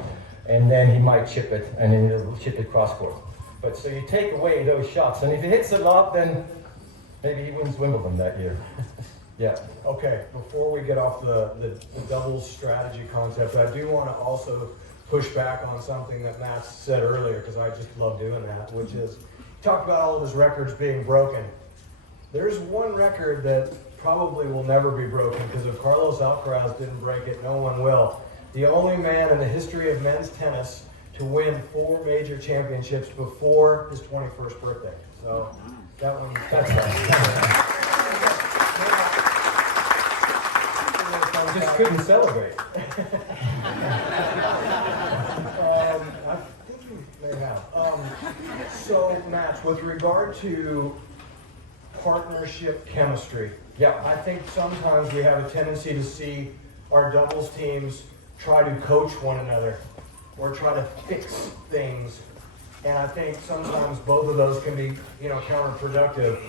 and then he might chip it, and then he'll chip it cross-court. But so you take away those shots, and if he hits a lot, then maybe he wins Wimbledon that year. Yeah. Okay, before we get off the doubles strategy concept, I do want to also push back on something that Matt said earlier, because I just love doing that, which is, he talked about all of his records being broken. There's one record that probably will never be broken, because if Carlos Alcaraz didn't break it, no one will. The only man in the history of men's tennis to win 4 major championships before his 21st birthday. So that one, that's I just couldn't celebrate. I think you may have. So, Matt, with regard to partnership chemistry, Yeah. I think sometimes we have a tendency to see our doubles teams try to coach one another or try to fix things, and I think sometimes both of those can be, counterproductive.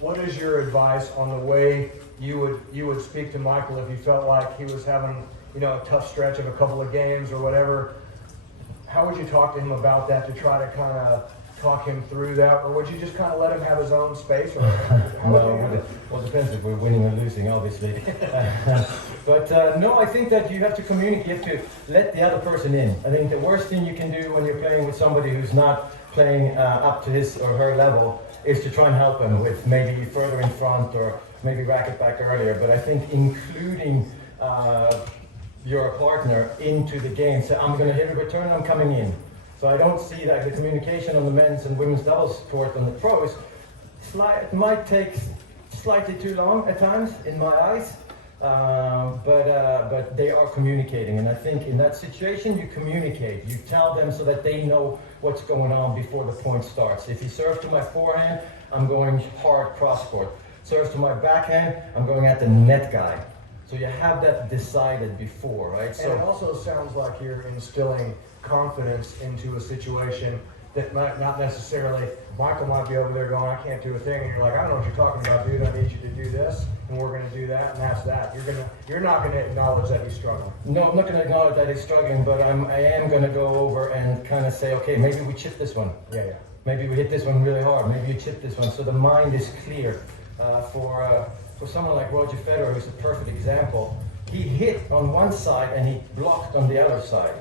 What is your advice on the way you would speak to Michael if you felt like he was having, a tough stretch of a couple of games or whatever? How would you talk to him about that to try to kind of talk him through that, or would you just kind of let him have his own space? Or Well, it depends if we're winning or losing, obviously. But no, I think that you have to communicate, you have to let the other person in. I think the worst thing you can do when you're playing with somebody who's not playing up to his or her level is to try and help them with maybe further in front or maybe racket back earlier. But I think including your partner into the game, so I'm going to hit a return, I'm coming in. So I don't see that the communication on the men's and women's doubles court on the pros, it might take slightly too long at times in my eyes, but they are communicating. And I think in that situation, you communicate. You tell them so that they know what's going on before the point starts. If he serves to my forehand, I'm going hard cross-court. Serves to my backhand, I'm going at the net guy. So you have that decided before, right? And it also sounds like you're instilling confidence into a situation that might not necessarily, Michael might be over there going, I can't do a thing, and you're like, I don't know what you're talking about, dude, I need you to do this, and we're going to do that, and that's that. You're not going to acknowledge that he's struggling. No, I'm not going to acknowledge that he's struggling, but I am going to go over and kind of say, okay, maybe we chip this one. Yeah. Maybe we hit this one really hard. Maybe you chip this one, so the mind is clear. For someone like Roger Federer, who's a perfect example, he hit on one side and he blocked on the other side.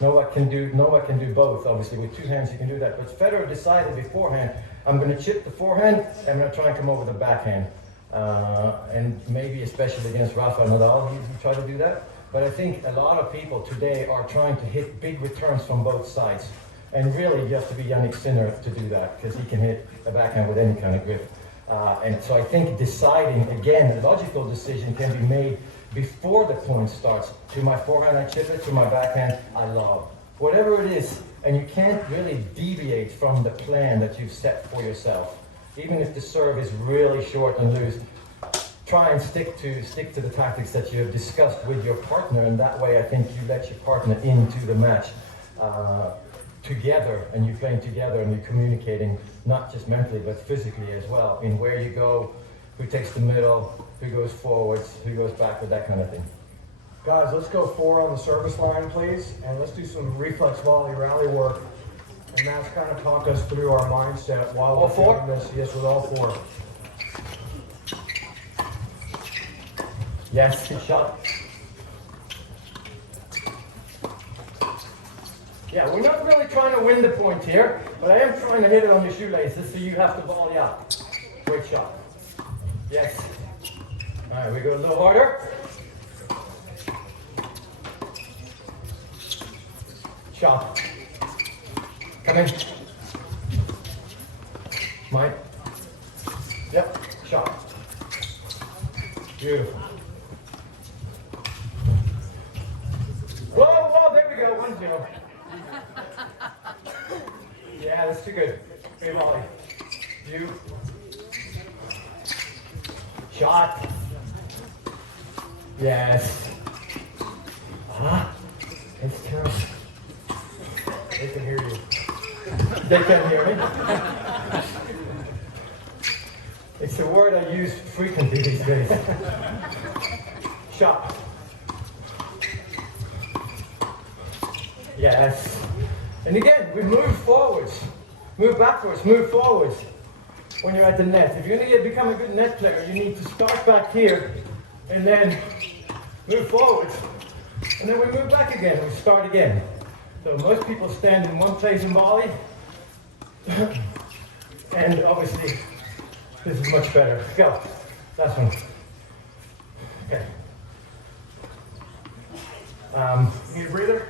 Novak can do both. Obviously, with 2 hands you can do that. But Federer decided beforehand, I'm going to chip the forehand, and I'm going to try and come over the backhand. And maybe especially against Rafa Nadal, he tried to do that. But I think a lot of people today are trying to hit big returns from both sides. And really, you have to be Yannick Sinner to do that, because he can hit a backhand with any kind of grip. And so I think deciding, again, a logical decision can be made before the point starts. To my forehand, I chip it. To my backhand, I lob. Whatever it is, and you can't really deviate from the plan that you've set for yourself. Even if the serve is really short and loose, try and stick to the tactics that you have discussed with your partner, and that way I think you let your partner into the match together, and you're playing together and you're communicating not just mentally but physically as well, in where you go, who takes the middle, who goes forwards, who goes backward, that kind of thing. Guys, let's go 4 on the service line, please, and let's do some reflex volley rally work. And Matt's kind of talk us through our mindset while All we're 4? doing this. Yes, with all 4. Yes, good shot. Yeah, we're not really trying to win the point here, but I am trying to hit it on your shoelaces, so you have to volley out. Great shot. Yes. All right, we go a little harder. Shot. Come in. Mine. Yep. Shot. Beautiful. Whoa, there we go. 1-0. Yeah, that's too good. Great volley. You. Shot. Yes. It's count. They can hear you. They can hear me. It's a word I use frequently these days. Shot. Yes. And again, we move forwards. Move backwards, move forwards when you're at the net. If you're going to become a good net player, you need to start back here and then move forwards. And then we move back again and we start again. So most people stand in one place in volley. And obviously, this is much better. Go. Last one. Okay. Need a breather?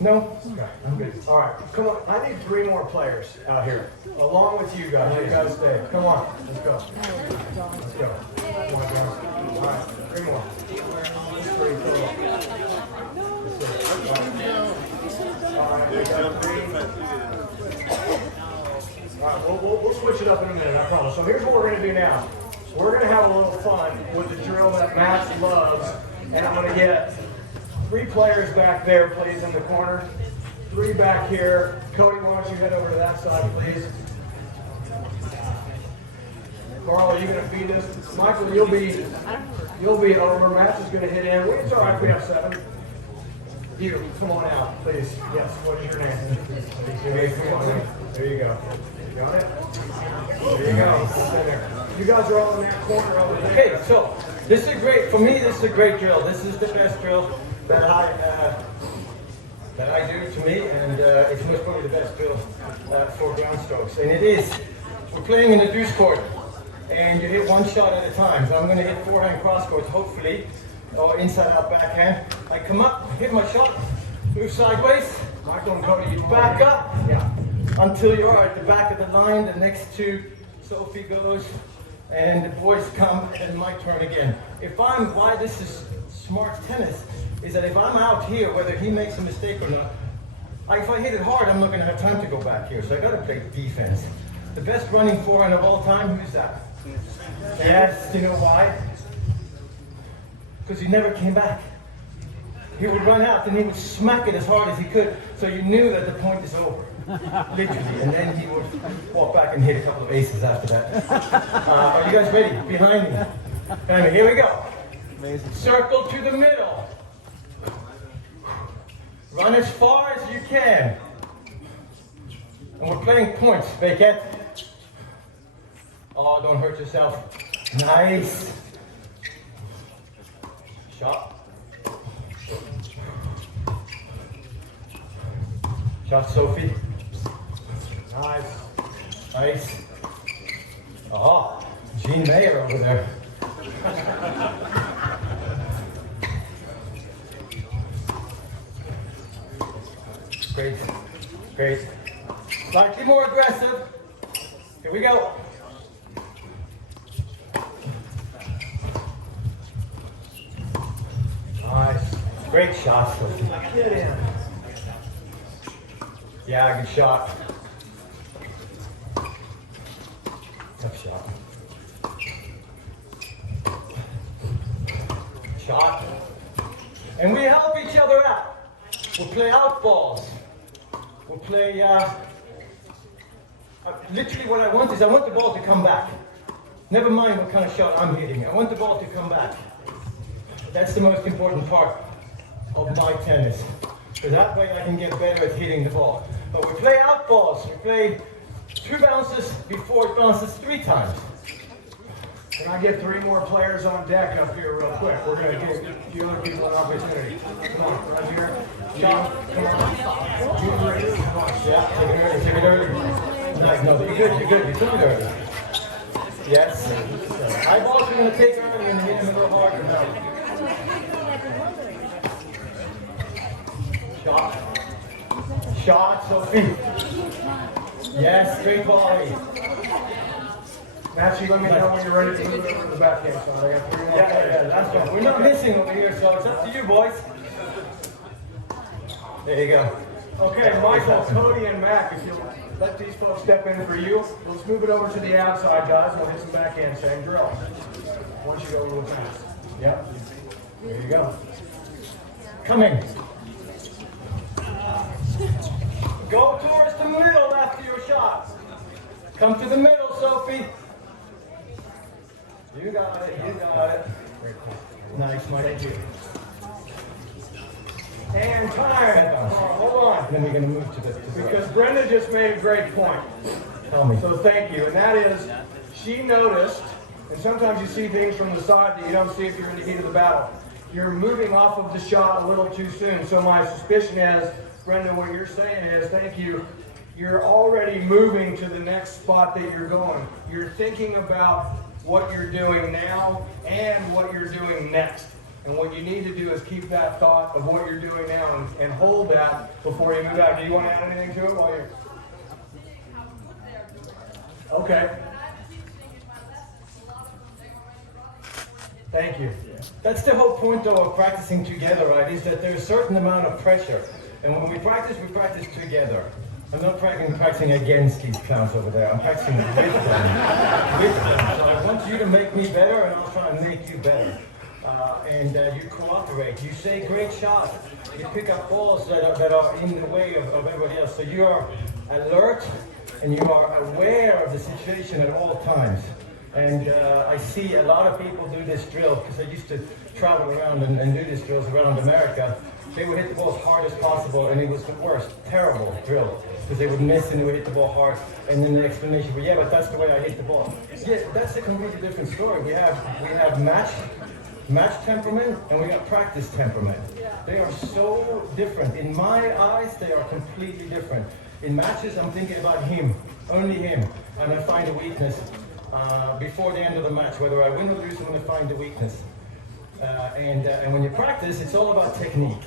No? Okay, I'm good. All right, come on. I need 3 more players out here, along with you guys. You guys stay. Come on, let's go. Let's go. Come on, guys. All right, 3 more. 3 total. All right, we got 3. All right, we'll switch it up in a minute, I promise. So here's what we're going to do now. We're going to have a little fun with the drill that Matt loves, and I'm going to get 3 players back there, please, in the corner. 3 back here. Cody, why don't you head over to that side, please? Carl, are you going to feed us? Michael, you'll be over. Matt is going to hit in. It's all right if we have 7. You, come on out, please. Yes, what is your name? There you go. Got it? There you go. Stay there. You guys are all in that corner over there. Okay, so this is for me, this is a great drill. This is the best drill that I do to me, and it's most probably the best drill for ground strokes. And it is, we're playing in a deuce court, and you hit 1 shot at a time. So I'm going to hit forehand cross courts, hopefully, or inside out backhand. I come up, hit my shot, move sideways, Michael and Cody, you back up, yeah. until you're at the back of the line. The next 2, Sophie goes, and the boys come, and my turn again. Why this is smart tennis, is that if I'm out here, whether he makes a mistake or not, if I hit it hard, I'm not going to have time to go back here, so I got to play defense. The best running forehand of all time, who's that? Yes, do you know why? Because he never came back. He would run out and he would smack it as hard as he could, so you knew that the point is over. Literally, and then he would walk back and hit a couple of aces after that. Are you guys ready? Behind me. Behind me. Here we go. Amazing. Circle to the middle. Run as far as you can. And we're playing points, Beckett. Oh, don't hurt yourself. Nice. Shot. Shot, Sophie. Nice. Nice. Oh, Gene Mayer over there. Great. Great. Slightly more aggressive. Here we go. Great shot, Sophie. Get in. Yeah, good shot. Tough shot. Shot. And we help each other out. We'll play out balls. We'll play, literally what I want is I want the ball to come back. Never mind what kind of shot I'm hitting. I want the ball to come back. That's the most important part of my tennis. Because that way I can get better at hitting the ball. But we play out balls. We play 2 bounces before it bounces 3 times. Can I get 3 more players on deck up here real quick? We're going to give the other people an opportunity. Come on, right here. John, come on. Get ready. Come on. Yeah, take it early. Nice, no, you're good, you're doing it early. Yes. High balls are going to take early and hit them a little harder now. Shot. Shot, Sophie. Yes, great volley. Matthew, let me know when you're ready to move it over to the backhand side. I got 3 more Yeah, players. that's right. We're not missing over here, so it's up to you, boys. There you go. Okay, Michael, Cody, and Mac, if you'll let these folks step in for you. Let's move it over to the outside, guys. We'll hit some backhand, same drill. Once you go a little fast. Yep. There you go. Coming. Go towards the middle after your shot. Come to the middle, Sophie. You got it, you got it. Nice, Mike. Thank you. And time. Hold on. Then we're going to move to the Because Brenda just made a great point. Tell me. So thank you. And that is, she noticed, and sometimes you see things from the side that you don't see if you're in the heat of the battle. You're moving off of the shot a little too soon. So my suspicion is, Brenda, what you're saying is, thank you, you're already moving to the next spot that you're going. You're thinking about what you're doing now and what you're doing next. And what you need to do is keep that thought of what you're doing now and hold that before you move out. Do you want to add anything to it while you're... Okay. Thank you. That's the whole point though of practicing together, right? Is that there's a certain amount of pressure. And when we practice together. I'm not practicing against these clowns over there. I'm practicing with them. So I want you to make me better and I'll try and make you better. And you cooperate. You say great shot. You pick up balls that are in the way of everybody else. So you are alert and you are aware of the situation at all times. And I see a lot of people do this drill because I used to travel around and do these drills around America. They would hit the ball as hard as possible, and it was the worst, terrible drill because they would miss and they would hit the ball hard. And then the explanation, well, yeah, but that's the way I hit the ball. Yeah, that's a completely different story. We have match temperament and we got practice temperament. They are so different. In my eyes, they are completely different. In matches, I'm thinking about him, only him, and I find a weakness before the end of the match. Whether I win or lose, I'm going to find the weakness. And when you practice, it's all about technique,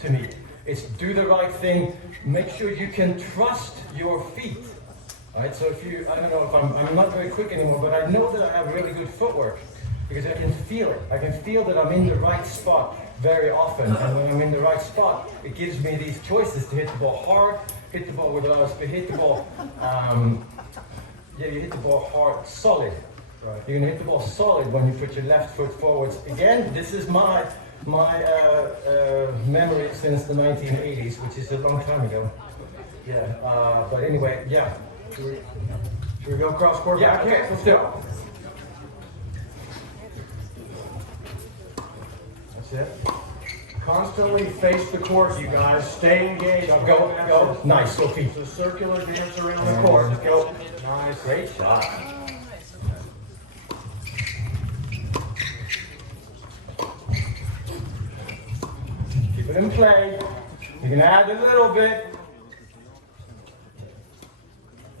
to me. It's do the right thing, make sure you can trust your feet. All right, so if you, I don't know if I'm not very quick anymore, but I know that I have really good footwork because I can feel it. I can feel that I'm in the right spot very often. And when I'm in the right spot, it gives me these choices to hit the ball hard, hit the ball with us, but hit the ball, you hit the ball hard, solid. Right. You're going to hit the ball solid when you put your left foot forwards. Again, this is my memory since the 1980s, which is a long time ago. Yeah, but anyway, yeah. Should we go cross court? Yeah, okay, let's do it. That's it. Constantly face the court, you guys. Stay engaged. Go. Nice, Sophie. It's a circular dance around the court. Go. Nice. Great shot. Keep it in play. You can add a little bit.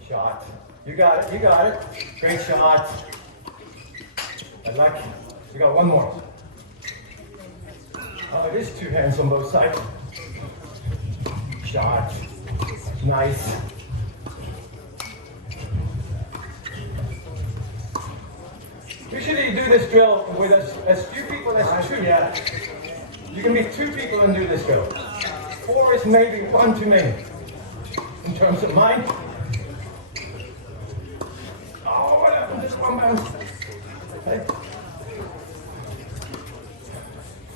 Shot. You got it. Great shot. I like it. We got one more. Oh, it is two hands on both sides. Shot. Nice. Usually you do this drill with as few people as two. Yeah. You can be 2 people and do this drill. 4 is maybe 1 too many. In terms of mine. Oh, what happened? Just 1 bounce. Okay.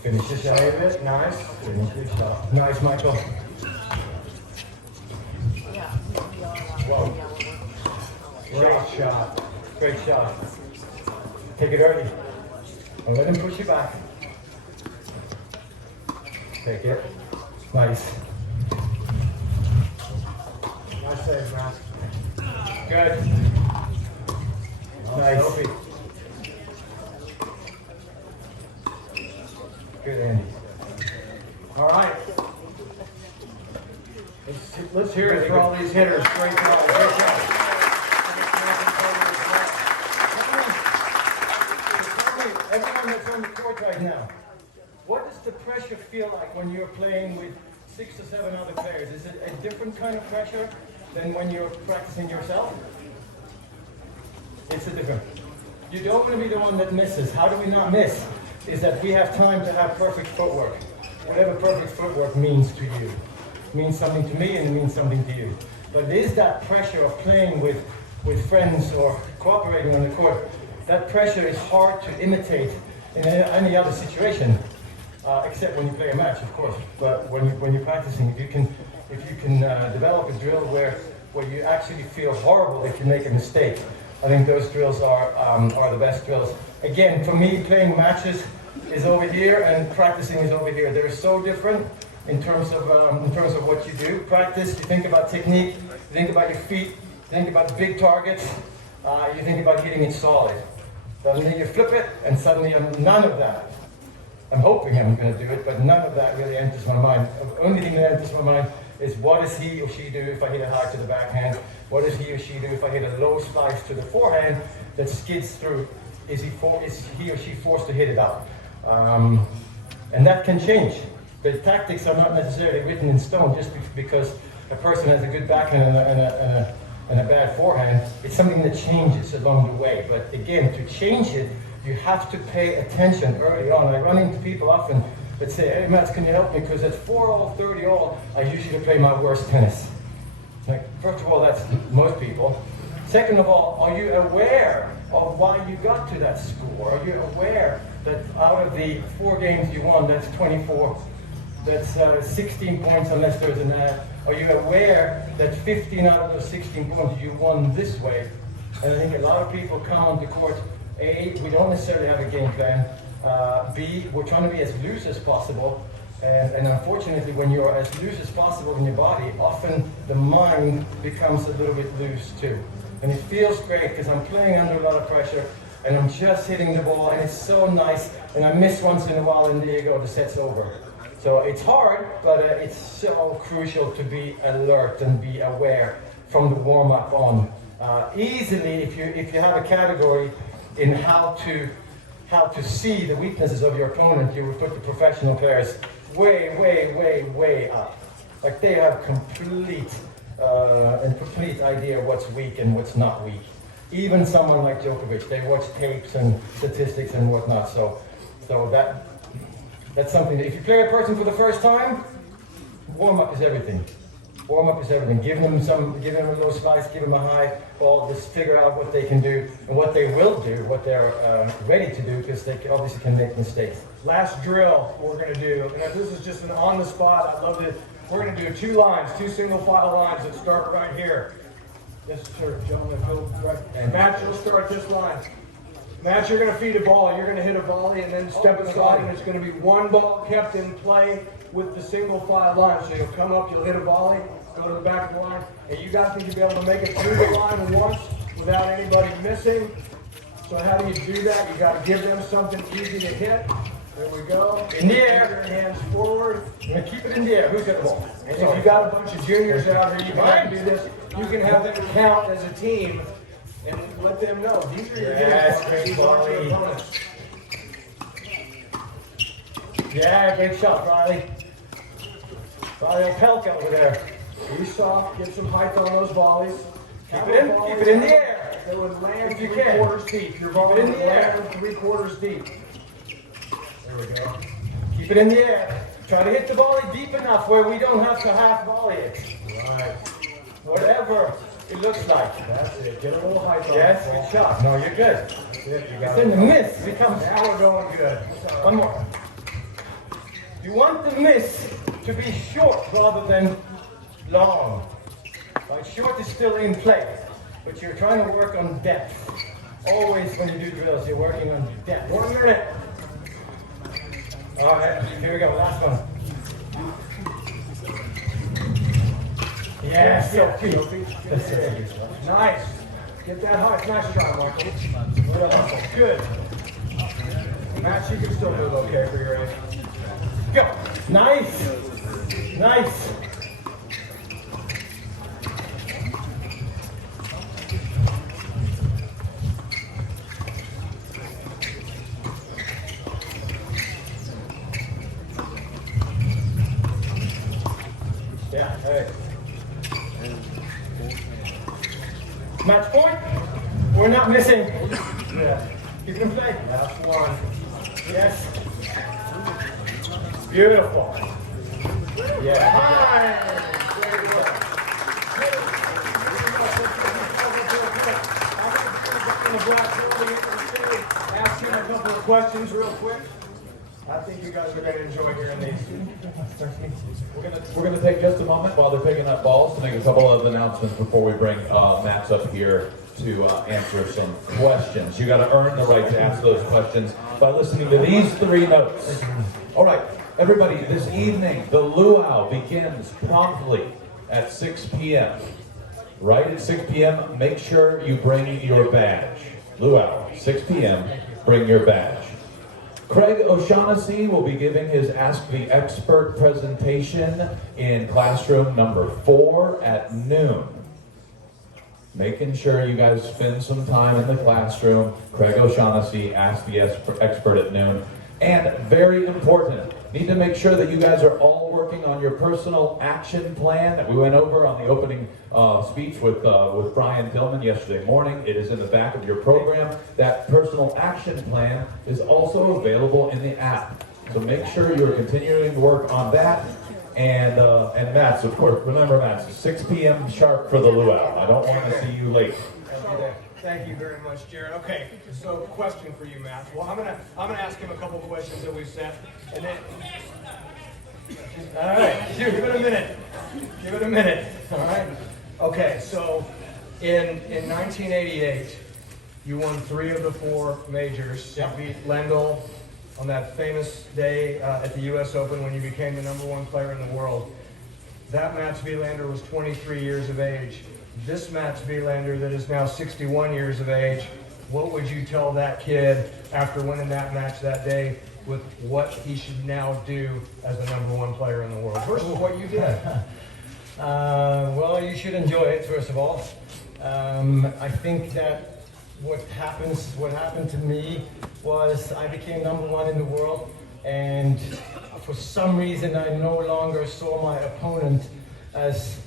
Finish the shot a bit. Nice. Finish the shot. Nice, Michael. Whoa. Great shot. Great shot. Take it early. And let him push you back. Take it. Nice. Nice save, man. Good. Nice. Good, Andy. All right. Let's hear it for all these hitters. Great job. Great job. Everyone that's on the court right now, what does the pressure feel like when you're playing with 6 or 7 other players? Is it a different kind of pressure than when you're practicing yourself? It's a different. You don't want to be the one that misses. How do we not miss? Is that we have time to have perfect footwork. Whatever perfect footwork means to you. It means something to me and it means something to you. But it is that pressure of playing with friends or cooperating on the court. That pressure is hard to imitate in any other situation, except when you play a match, of course. But when you're practicing, if you can develop a drill where you actually feel horrible if you make a mistake, I think those drills are the best drills. Again, for me, playing matches is over here and practicing is over here. They're so different in terms of what you do. Practice, you think about technique, you think about your feet, you think about big targets, you think about hitting it solid. Then you flip it, and suddenly none of that. I'm hoping I'm going to do it, but none of that really enters my mind. The only thing that enters my mind is what does he or she do if I hit a high to the backhand? What does he or she do if I hit a low slice to the forehand that skids through? Is he or she forced to hit it out? And that can change. The tactics are not necessarily written in stone just because a person has a good backhand and a bad forehand. It's something that changes along the way. But again, to change it, you have to pay attention early on. I run into people often that say, hey Mats, can you help me? Because at 4-all, 30-all, I usually play my worst tennis. Like, first of all, that's most people. Second of all, are you aware of why you got to that score? Are you aware that out of the 4 games you won, that's 24, that's 16 points unless there's an ad. Are you aware that 15 out of those 16 points you won this way? And I think a lot of people come on the court, A, we don't necessarily have a game plan. B, we're trying to be as loose as possible. And unfortunately, when you're as loose as possible in your body, often the mind becomes a little bit loose too. And it feels great because I'm playing under a lot of pressure and I'm just hitting the ball and it's so nice and I miss once in a while and there you go, the set's over. So it's hard, but it's so crucial to be alert and be aware from the warm-up on. Easily, if you have a category in how to see the weaknesses of your opponent, you would put the professional players way up. Like they have complete idea what's weak and what's not weak. Even someone like Djokovic, they watch tapes and statistics and whatnot. So that's something that if you play a person for the first time, warm up is everything. Warm up is everything. Give them a low slice, give them a high ball, just figure out what they can do and what they will do, what they're ready to do, because they obviously can make mistakes. Last drill we're going to do, and if this is just an on the spot, I'd love to. We're going to do 2 lines, 2 single file lines that start right here. Yes, sir, gentlemen, go right. And Matt, you'll start this line. Matt, you're going to feed a ball. You're going to hit a volley and then step aside, and it's going to be 1 ball kept in play with the single file line. So you'll come up, you'll hit a volley, go to the back of the line, and you guys need to be able to make it through the line once without anybody missing. So how do you do that? You got to give them something easy to hit. There we go. In the air. Your hands forward. I'm going to keep it in the air. Who's got the ball? And if you got a bunch of juniors out here, you can do this. You can have them count as a team and let them know. These are your hitters. These aren't your opponents. Yeah, great shot, Riley. Riley Pelka over there. Be soft. Get some height on those volleys. Keep it in the air. They would land If you 3/4 deep. Your volley in would the air. land 3/4 deep. There we go. Keep it in the air. Try to hit the volley deep enough where we don't have to half volley it. Right. Whatever it looks like. That's it. Get a little height on Yes, it. good shot. No, you're good. That's it. You got Then it. the miss becomes. Now we're going good. One more. You want the miss to be short rather than long. Like short is still in play, but you're trying to work on depth. Always when you do drills, you're working on depth. 1 minute. All right, here we go, last one. Yes, Nice. Get that height. Nice shot, Michael. Good hustle. Good. Matt, you can still move okay for your age. Go. Nice. Nice. Yeah, hey. Match point. We're not missing. Yeah. You can play. That's one. Yes. Beautiful. Yeah. Very good. Ask him a couple of questions real quick. I think you guys are going to enjoy hearing these. We're gonna take just a moment while they're picking up balls to make a couple of announcements before we bring Max up here to answer some questions. You gotta earn the right to ask those questions by listening to these 3 notes. All right, everybody, this evening, the luau begins promptly at 6 p.m. Right at 6 p.m., make sure you bring your badge. Luau, 6 p.m., bring your badge. Craig O'Shaughnessy will be giving his Ask the Expert presentation in classroom number 4 at noon. Making sure you guys spend some time in the classroom. Craig O'Shaughnessy, Ask the Expert at noon. And very important, need to make sure that you guys are all working on your personal action plan that we went over on the opening speech with Brian Tillman yesterday morning. It is in the back of your program. That personal action plan is also available in the app. So make sure you're continuing to work on that. And Matt's, of course, remember Matt's 6 p.m. sharp for the luau. I don't want to see you late. Thank you very much, Jared. Okay, so question for you, Matt. Well, I'm gonna ask him a couple of questions that we've sent, and then. All right, give it a minute. Give it a minute. All right. Okay, so in 1988, you won 3 of the 4 majors. You beat Lendl on that famous day at the U.S. Open when you became the #1 player in the world. That Mats Wilander was 23 years of age. This Mats Wilander that is now 61 years of age, what would you tell that kid after winning that match that day with what he should now do as the #1 player in the world versus what you did? Well, you should enjoy it, first of all. I think that what happened to me was I became #1 in the world, and for some reason I no longer saw my opponent as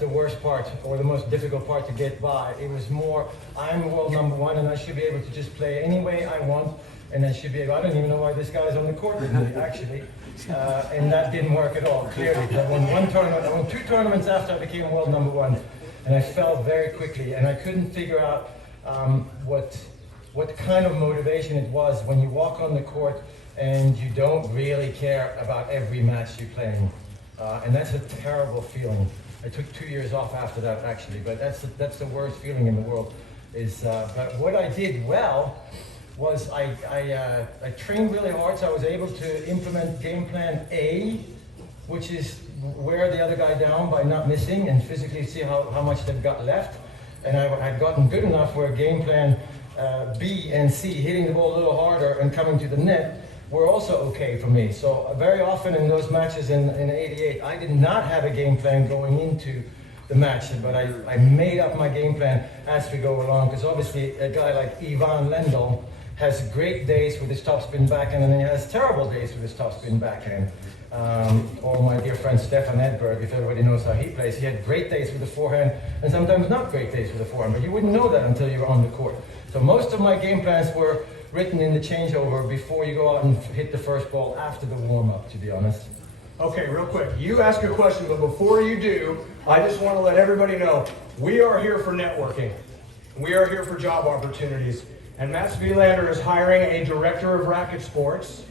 the worst part or the most difficult part to get by. It was more, I'm world #1 and I should be able to just play any way I want, and I should be able, I don't even know why this guy's on the court with me, actually. And that didn't work at all, clearly. I won 2 tournaments after I became world #1, and I fell very quickly, and I couldn't figure out what kind of motivation it was when you walk on the court and you don't really care about every match you're playing. And that's a terrible feeling. I took 2 years off after that, actually, but that's the worst feeling in the world. But what I did well was I trained really hard, so I was able to implement game plan A, which is wear the other guy down by not missing and physically see how much they've got left. And I'd gotten good enough where game plan B and C, hitting the ball a little harder and coming to the net, were also okay for me. So very often in those matches in '88, I did not have a game plan going into the match, but I made up my game plan as we go along, because obviously a guy like Ivan Lendl has great days with his topspin backhand, and then he has terrible days with his topspin backhand. Or my dear friend Stefan Edberg, if everybody knows how he plays, he had great days with the forehand and sometimes not great days with the forehand, but you wouldn't know that until you were on the court. So most of my game plans were written in the changeover before you go out and hit the first ball after the warm-up, to be honest. Okay, real quick. You ask a question, but before you do, I just want to let everybody know we are here for networking. We are here for job opportunities. And Matt Wiander is hiring a director of racket sports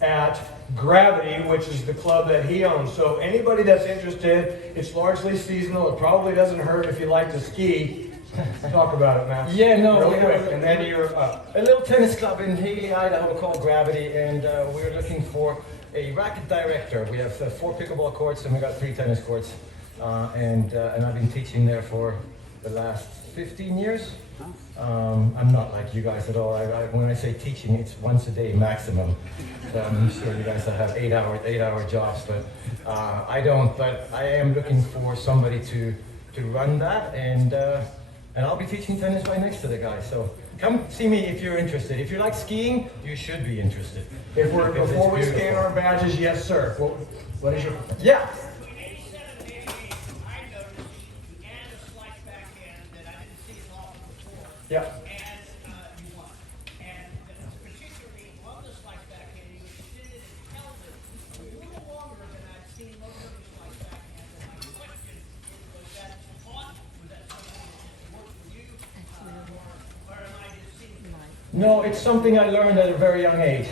at Gravity, which is the club that he owns. So anybody that's interested, it's largely seasonal. It probably doesn't hurt if you like to ski. Talk about it, Matt. Yeah, no, real we quick, have and then you're up. a little tennis club in Haley, Idaho called Gravity, and we're looking for a racket director. We have 4 pickleball courts and we got 3 tennis courts, and I've been teaching there for the last 15 years. I'm not like you guys at all. When I say teaching, it's once a day maximum. So I'm sure you guys have 8-hour jobs, but I don't. But I am looking for somebody to run that, and I'll be teaching tennis right next to the guy. So come see me if you're interested. If you like skiing, you should be interested. Before we scan our badges, yes, sir. What is your? Yeah. Yeah. No, it's something I learned at a very young age,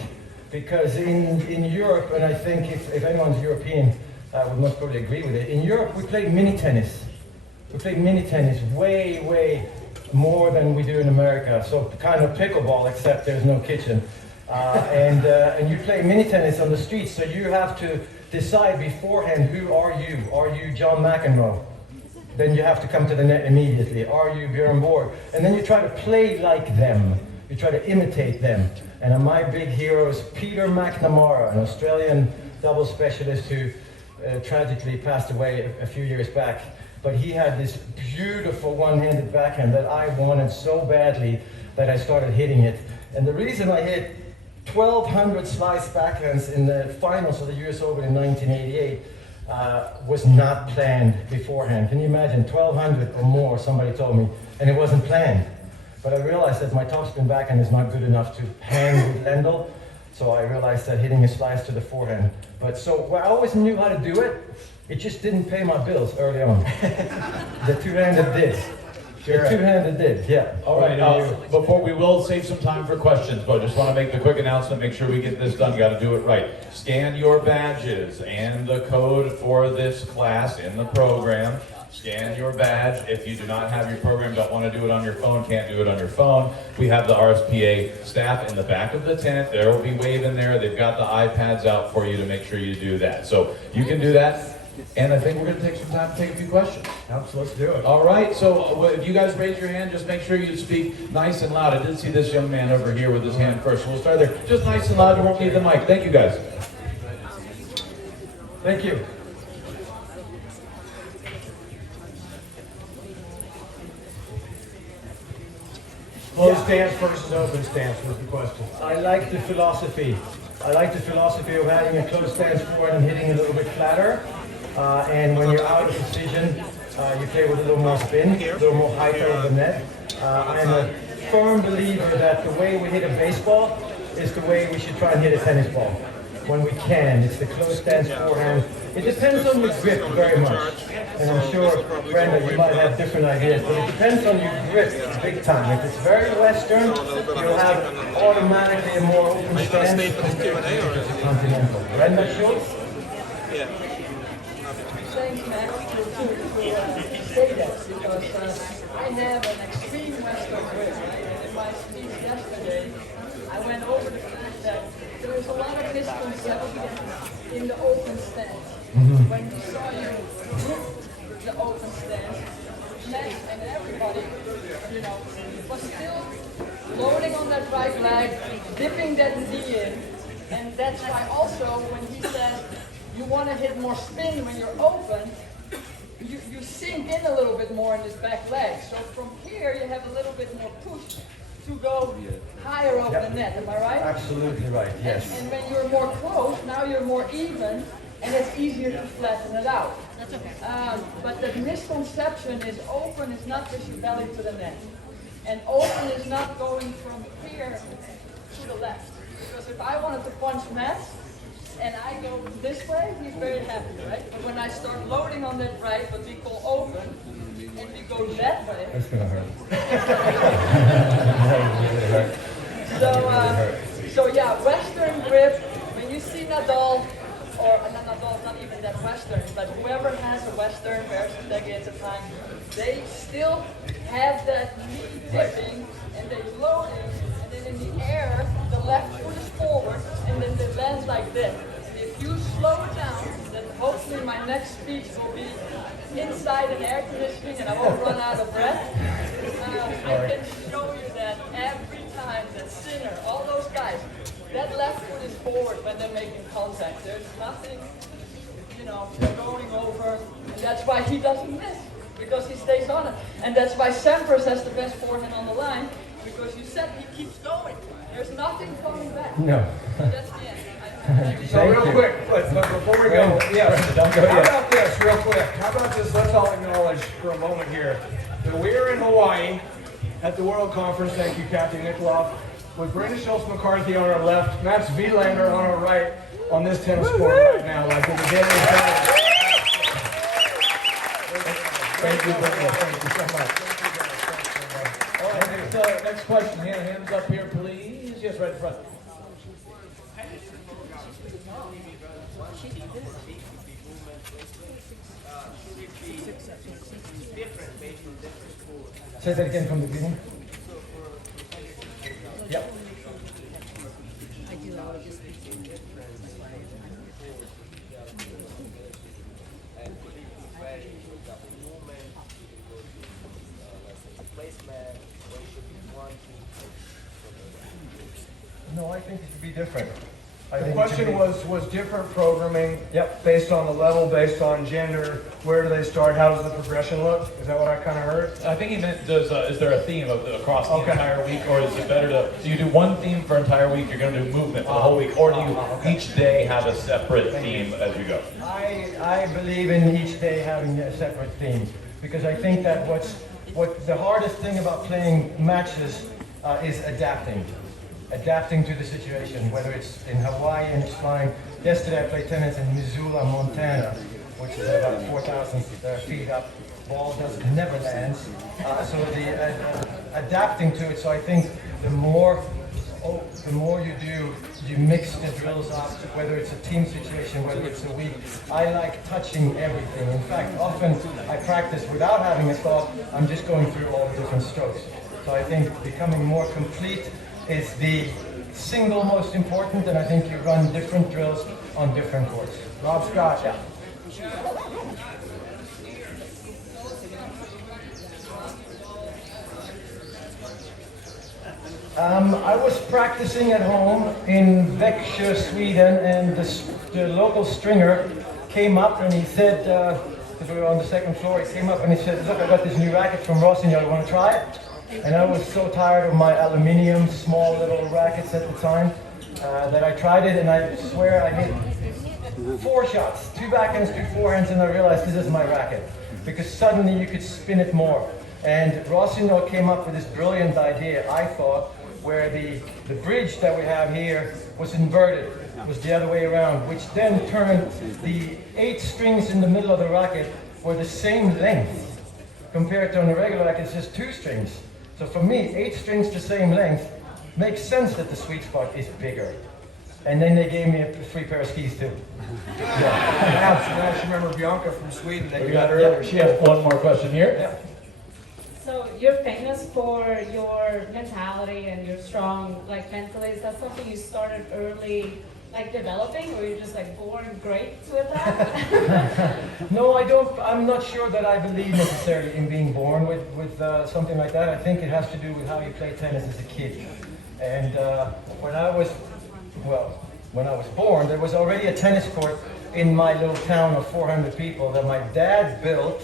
because in Europe, and I think if anyone's European would most probably agree with it, in Europe we played mini tennis. We played mini tennis way more than we do in America. So kind of pickleball, except there's no kitchen. And you play mini tennis on the streets, so you have to decide beforehand, who are you? Are you John McEnroe? Then you have to come to the net immediately. Are you Björn Borg? And then you try to play like them. You try to imitate them. And my big hero is Peter McNamara, an Australian double specialist who tragically passed away a few years back. But he had this beautiful one-handed backhand that I wanted so badly that I started hitting it. And the reason I hit 1,200 slice backhands in the finals of the US Open in 1988 was not planned beforehand. Can you imagine? 1,200 or more, somebody told me, and it wasn't planned. But I realized that my topspin backhand is not good enough to hang with Lendl, so I realized that hitting a slice to the forehand. But so I always knew how to do it. It just didn't pay my bills early on. The two-handed did. Sure. The two-handed did, yeah. All right, before we will save some time for questions, but I just want to make the quick announcement, make sure we get this done, got to do it right. Scan your badges and the code for this class in the program. Scan your badge. If you do not have your program, don't want to do it on your phone, can't do it on your phone, we have the RSPA staff in the back of the tent. There will be waving there. They've got the iPads out for you to make sure you do that. So you can do that. And I think we're going to take some time to take a few questions. Let's do it. All right, so if you guys raise your hand, just make sure you speak nice and loud. I did see this young man over here with his hand first, so we'll start there. Just nice and loud, you won't need the mic. Thank you, guys. Thank you. Closed stance versus open stance was the question. I like the philosophy. I like the philosophy of having a close stance forward and hitting a little bit flatter. And when you're out of position, you play with a little more spin, a little more height over the net. I'm a firm believer that the way we hit a baseball is the way we should try and hit a tennis ball. When we can, it's the close stance forehand. It depends on your grip very much. And I'm sure, Brenda, you might have different ideas, but it depends on your grip big time. If it's very Western, you'll have automatically a more open stance compared to if it's a continental. Brenda Schultz? Thanks, Matt, to say that, because I have an extreme Western grip. In my speech yesterday, I went over the fact that there is a lot of misconception in the open stance. When we saw you grip the open stance, Matt and everybody, was still loading on that right leg, dipping that knee in, and that's why also when he said you want to hit more spin when you're open, you sink in a little bit more in this back leg. So from here you have a little bit more push to go higher over the net. Am I right? Absolutely right, yes. And when you're more close, now you're more even, and it's easier to flatten it out. That's okay. But the misconception is open is not with your belly to the net. And open is not going from here to the left. Because if I wanted to punch Matt, and I go this way, he's very happy, right? But when I start loading on that right, what we call open, and we go that way. That's gonna hurt. So yeah, Western grip, when you see Nadal, or Nadal's not even that Western, but whoever has a Western versus decade at the time, they still have that knee dipping, and they loading, and then in the air, the left foot is forward, and then they land like this. If you slow it down, then hopefully my next speech will be inside an air conditioning and I won't run out of breath. I can show you that every time that Sinner, all those guys, that left foot is forward when they're making contact. There's nothing, going over. And that's why he doesn't miss, because he stays on it. And that's why Sampras has the best forehand on the line, because you said he keeps going. There's nothing coming back. No. That's the end. So real quick, but before we go, yes, Don't go how yet. about this, real quick? How about this? Let's all acknowledge for a moment here that we're in Hawaii at the World Conference. Thank you, Kathy Nikoloff, with Brandon Schultz McCarthy on our left, Mats Wilander on our right, on this tennis court right now. Like at the beginning of the Thank you, Brandon. Thank you so much. All right, next question. Hands up here, please. Yes, right in front. Say that again from the beginning. Yep. No, I think it should be different. The question was different programming. Yep. Based on the level, based on gender. Where do they start? How does the progression look? Is that what I kind of heard? I think he meant, is there a theme across the Okay. entire week, or is it better do you do one theme for entire week, you're going to do movement for the whole week, or do you each day have a separate theme as you go? I believe in each day having a separate theme, because I think that what the hardest thing about playing matches is adapting to the situation, whether it's in Hawaii and it's flying. Yesterday I played tennis in Missoula, Montana, which is about 4,000 feet up. Ball never lands. So adapting to it. So I think the more you do, you mix the drills up, whether it's a team situation, whether it's a week. I like touching everything. In fact, often I practice without having a thought. I'm just going through all the different strokes. So I think becoming more complete is the single most important, and I think you run different drills on different courts. Rob Scott. Yeah. I was practicing at home in Växjö, Sweden, and the local stringer came up and he said, because we were on the second floor, he came up and he said, look, I got this new racket from Rossignol, you want to try it? And I was so tired of my aluminium, small little rackets at the time, that I tried it, and I swear I hit 4 shots, 2 backhands, 2 forehands, and I realized this is my racket. Because suddenly you could spin it more. And Rossignol came up with this brilliant idea, I thought, where the bridge that we have here was inverted, was the other way around, which then turned the 8 strings in the middle of the racket were the same length, compared to on a regular racket, it's just 2 strings. So for me, 8 strings the same length makes sense that the sweet spot is bigger. And then they gave me a free pair of skis too. Yeah, I remember Bianca from Sweden that you got earlier. She has one more question here. Yeah. So you're famous for your mentality and you're strong, mentally. Is that something you started early, developing, or you're just born great with that? No, I don't. I'm not sure that I believe necessarily in being born with something like that. I think it has to do with how you play tennis as a kid. And when I was born, there was already a tennis court in my little town of 400 people that my dad built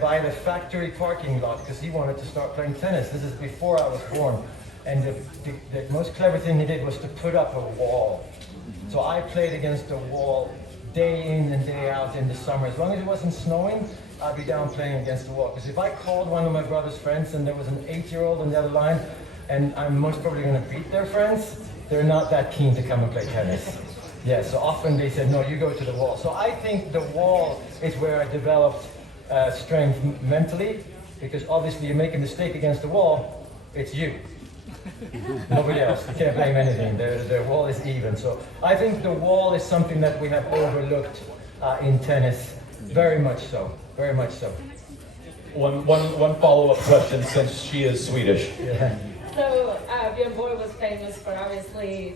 by the factory parking lot because he wanted to start playing tennis. This is before I was born. And the most clever thing he did was to put up a wall. So I played against the wall day in and day out in the summer. As long as it wasn't snowing, I'd be down playing against the wall. Because if I called one of my brother's friends and there was an 8-year-old on the other line, and I'm most probably going to beat their friends, they're not that keen to come and play tennis. Yeah, so often they said, no, you go to the wall. So I think the wall is where I developed strength mentally, because obviously you make a mistake against the wall, it's you. Nobody else. You can't blame anything. The wall is even. So I think the wall is something that we have overlooked in tennis. Very much so. Very much so. One follow-up question, since she is Swedish. Yeah. So, Wiander was famous for obviously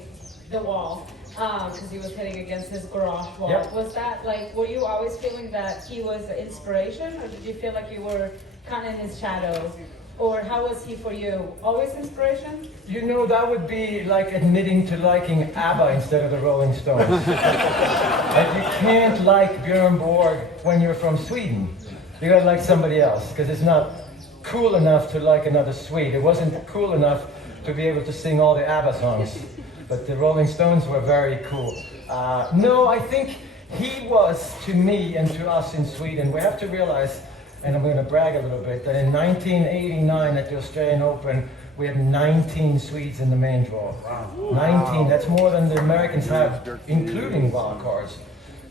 the wall, because he was hitting against his garage wall. Yep. Was that like, were you always feeling that he was the inspiration, or did you feel like you were kind of in his shadow? Or how was he for you? Always inspiration? You know, that would be like admitting to liking ABBA instead of the Rolling Stones. Like you can't like Björn Borg when you're from Sweden. You gotta like somebody else, because it's not cool enough to like another Swede. It wasn't cool enough to be able to sing all the ABBA songs. But the Rolling Stones were very cool. No, I think he was, to me and to us in Sweden, we have to realize, and I'm going to brag a little bit, that in 1989 at the Australian Open, we had 19 Swedes in the main draw. Wow. 19, that's more than the Americans have, including wild cards.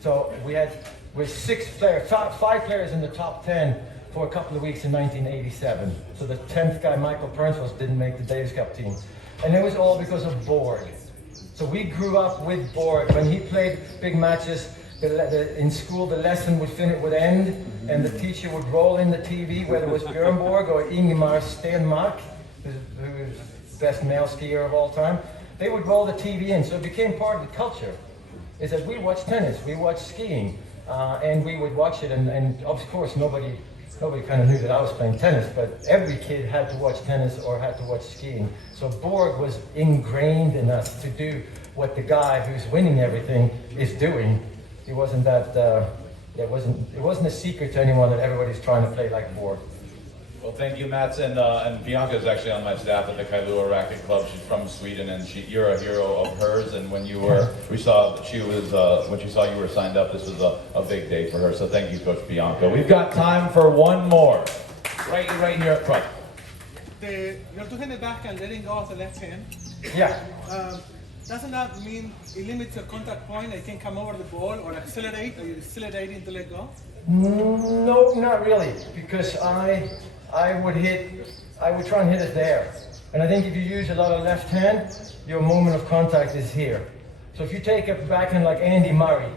So we had with 5 players in the top 10 for a couple of weeks in 1987. So the 10th guy, Michael Pernsford, didn't make the Davis Cup team. And it was all because of Borg. So we grew up with Borg. When he played big matches, in school the lesson would end, and the teacher would roll in the TV, whether it was Björn Borg or Ingemar Stenmark, who's the best male skier of all time. They would roll the TV in, so it became part of the culture. Is that we watched tennis, we watched skiing, and we would watch it, and of course nobody kind of knew that I was playing tennis, but every kid had to watch tennis or had to watch skiing. So Borg was ingrained in us to do what the guy who's winning everything is doing. It wasn't that, it wasn't a secret to anyone that everybody's trying to play like Borg. Well, thank you, Mats, and Bianca is actually on my staff at the Kailua Racket Club. She's from Sweden, and you're a hero of hers. And when when she saw you were signed up, this was a big day for her. So thank you, Coach Bianca. We've got time for one more, right here up front. You're doing the backhand, letting go of the left hand. Yeah. Doesn't that mean it limits the contact point? I can come over the ball or accelerate. Are you accelerating to let go? No, not really, because I would try and hit it there. And I think if you use a lot of left hand, your moment of contact is here. So if you take a backhand like Andy Murray,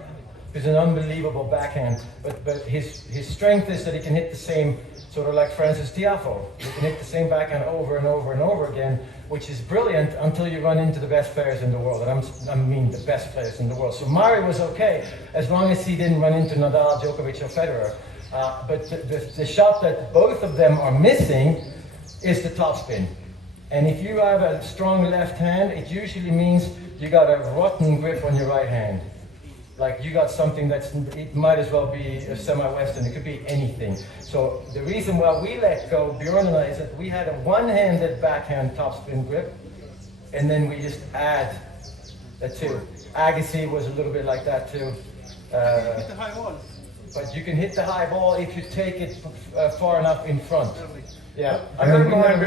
who's an unbelievable backhand, but his strength is that he can hit the same, sort of like Francis Tiafoe. He can hit the same backhand over and over and over again, which is brilliant until you run into the best players in the world. And I mean the best players in the world. So Murray was okay, as long as he didn't run into Nadal, Djokovic, or Federer. But the shot that both of them are missing is the topspin. And if you have a strong left hand, it usually means you got a rotten grip on your right hand. Like you got something it might as well be a semi-western, it could be anything. So the reason why we let go, Björn and I, is that we had a one-handed backhand topspin grip, and then we just add the two. Agassi was a little bit like that too. Hit the high wall. But you can hit the high ball if you take it far enough in front. Yeah. Bear in mind,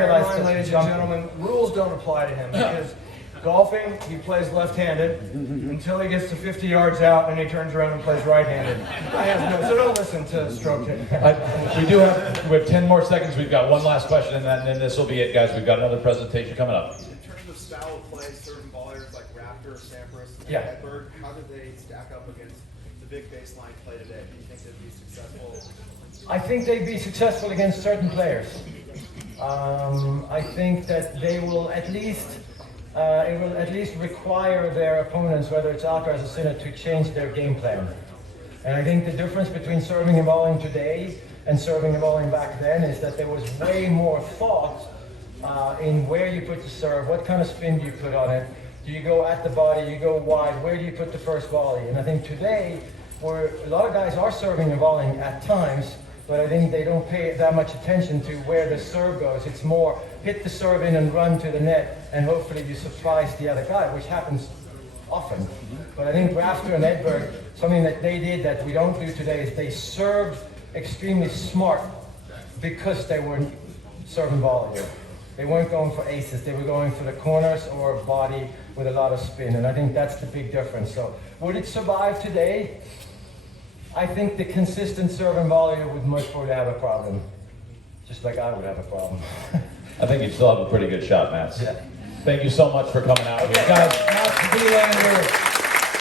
ladies and gentlemen, rules don't apply to him because golfing, he plays left-handed until he gets to 50 yards out and he turns around and plays right-handed. So don't listen to stroke hit. We have 10 more seconds. We've got one last question, and then this will be it, guys. We've got another presentation coming up. In terms of style of play, certain ballers like Raptor, Sampras, and Yeah. Edberg, how do they stack up against the big baseline play today? Do you think they'd be successful? I think they'd be successful against certain players. I think that they will at least require their opponents, whether it's Alcaraz or Sinner, to change their game plan. And I think the difference between serving and volleying today and serving and volleying back then is that there was way more thought in where you put the serve, what kind of spin do you put on it, do you go at the body, you go wide, where do you put the first volley? And I think today, where a lot of guys are serving and volleying at times, but I think they don't pay that much attention to where the serve goes. It's more hit the serve in and run to the net, and hopefully you surprise the other guy, which happens often. But I think Rafter and Edberg, something that they did that we don't do today, is they served extremely smart because they were serving volley here. They weren't going for aces. They were going for the corners or body with a lot of spin. And I think that's the big difference. So would it survive today? I think the consistent serve and volley would much probably have a problem. Just like I would have a problem. I think you still have a pretty good shot, Mats. Yeah. Thank you so much for coming out here. Guys, Mats Wiander.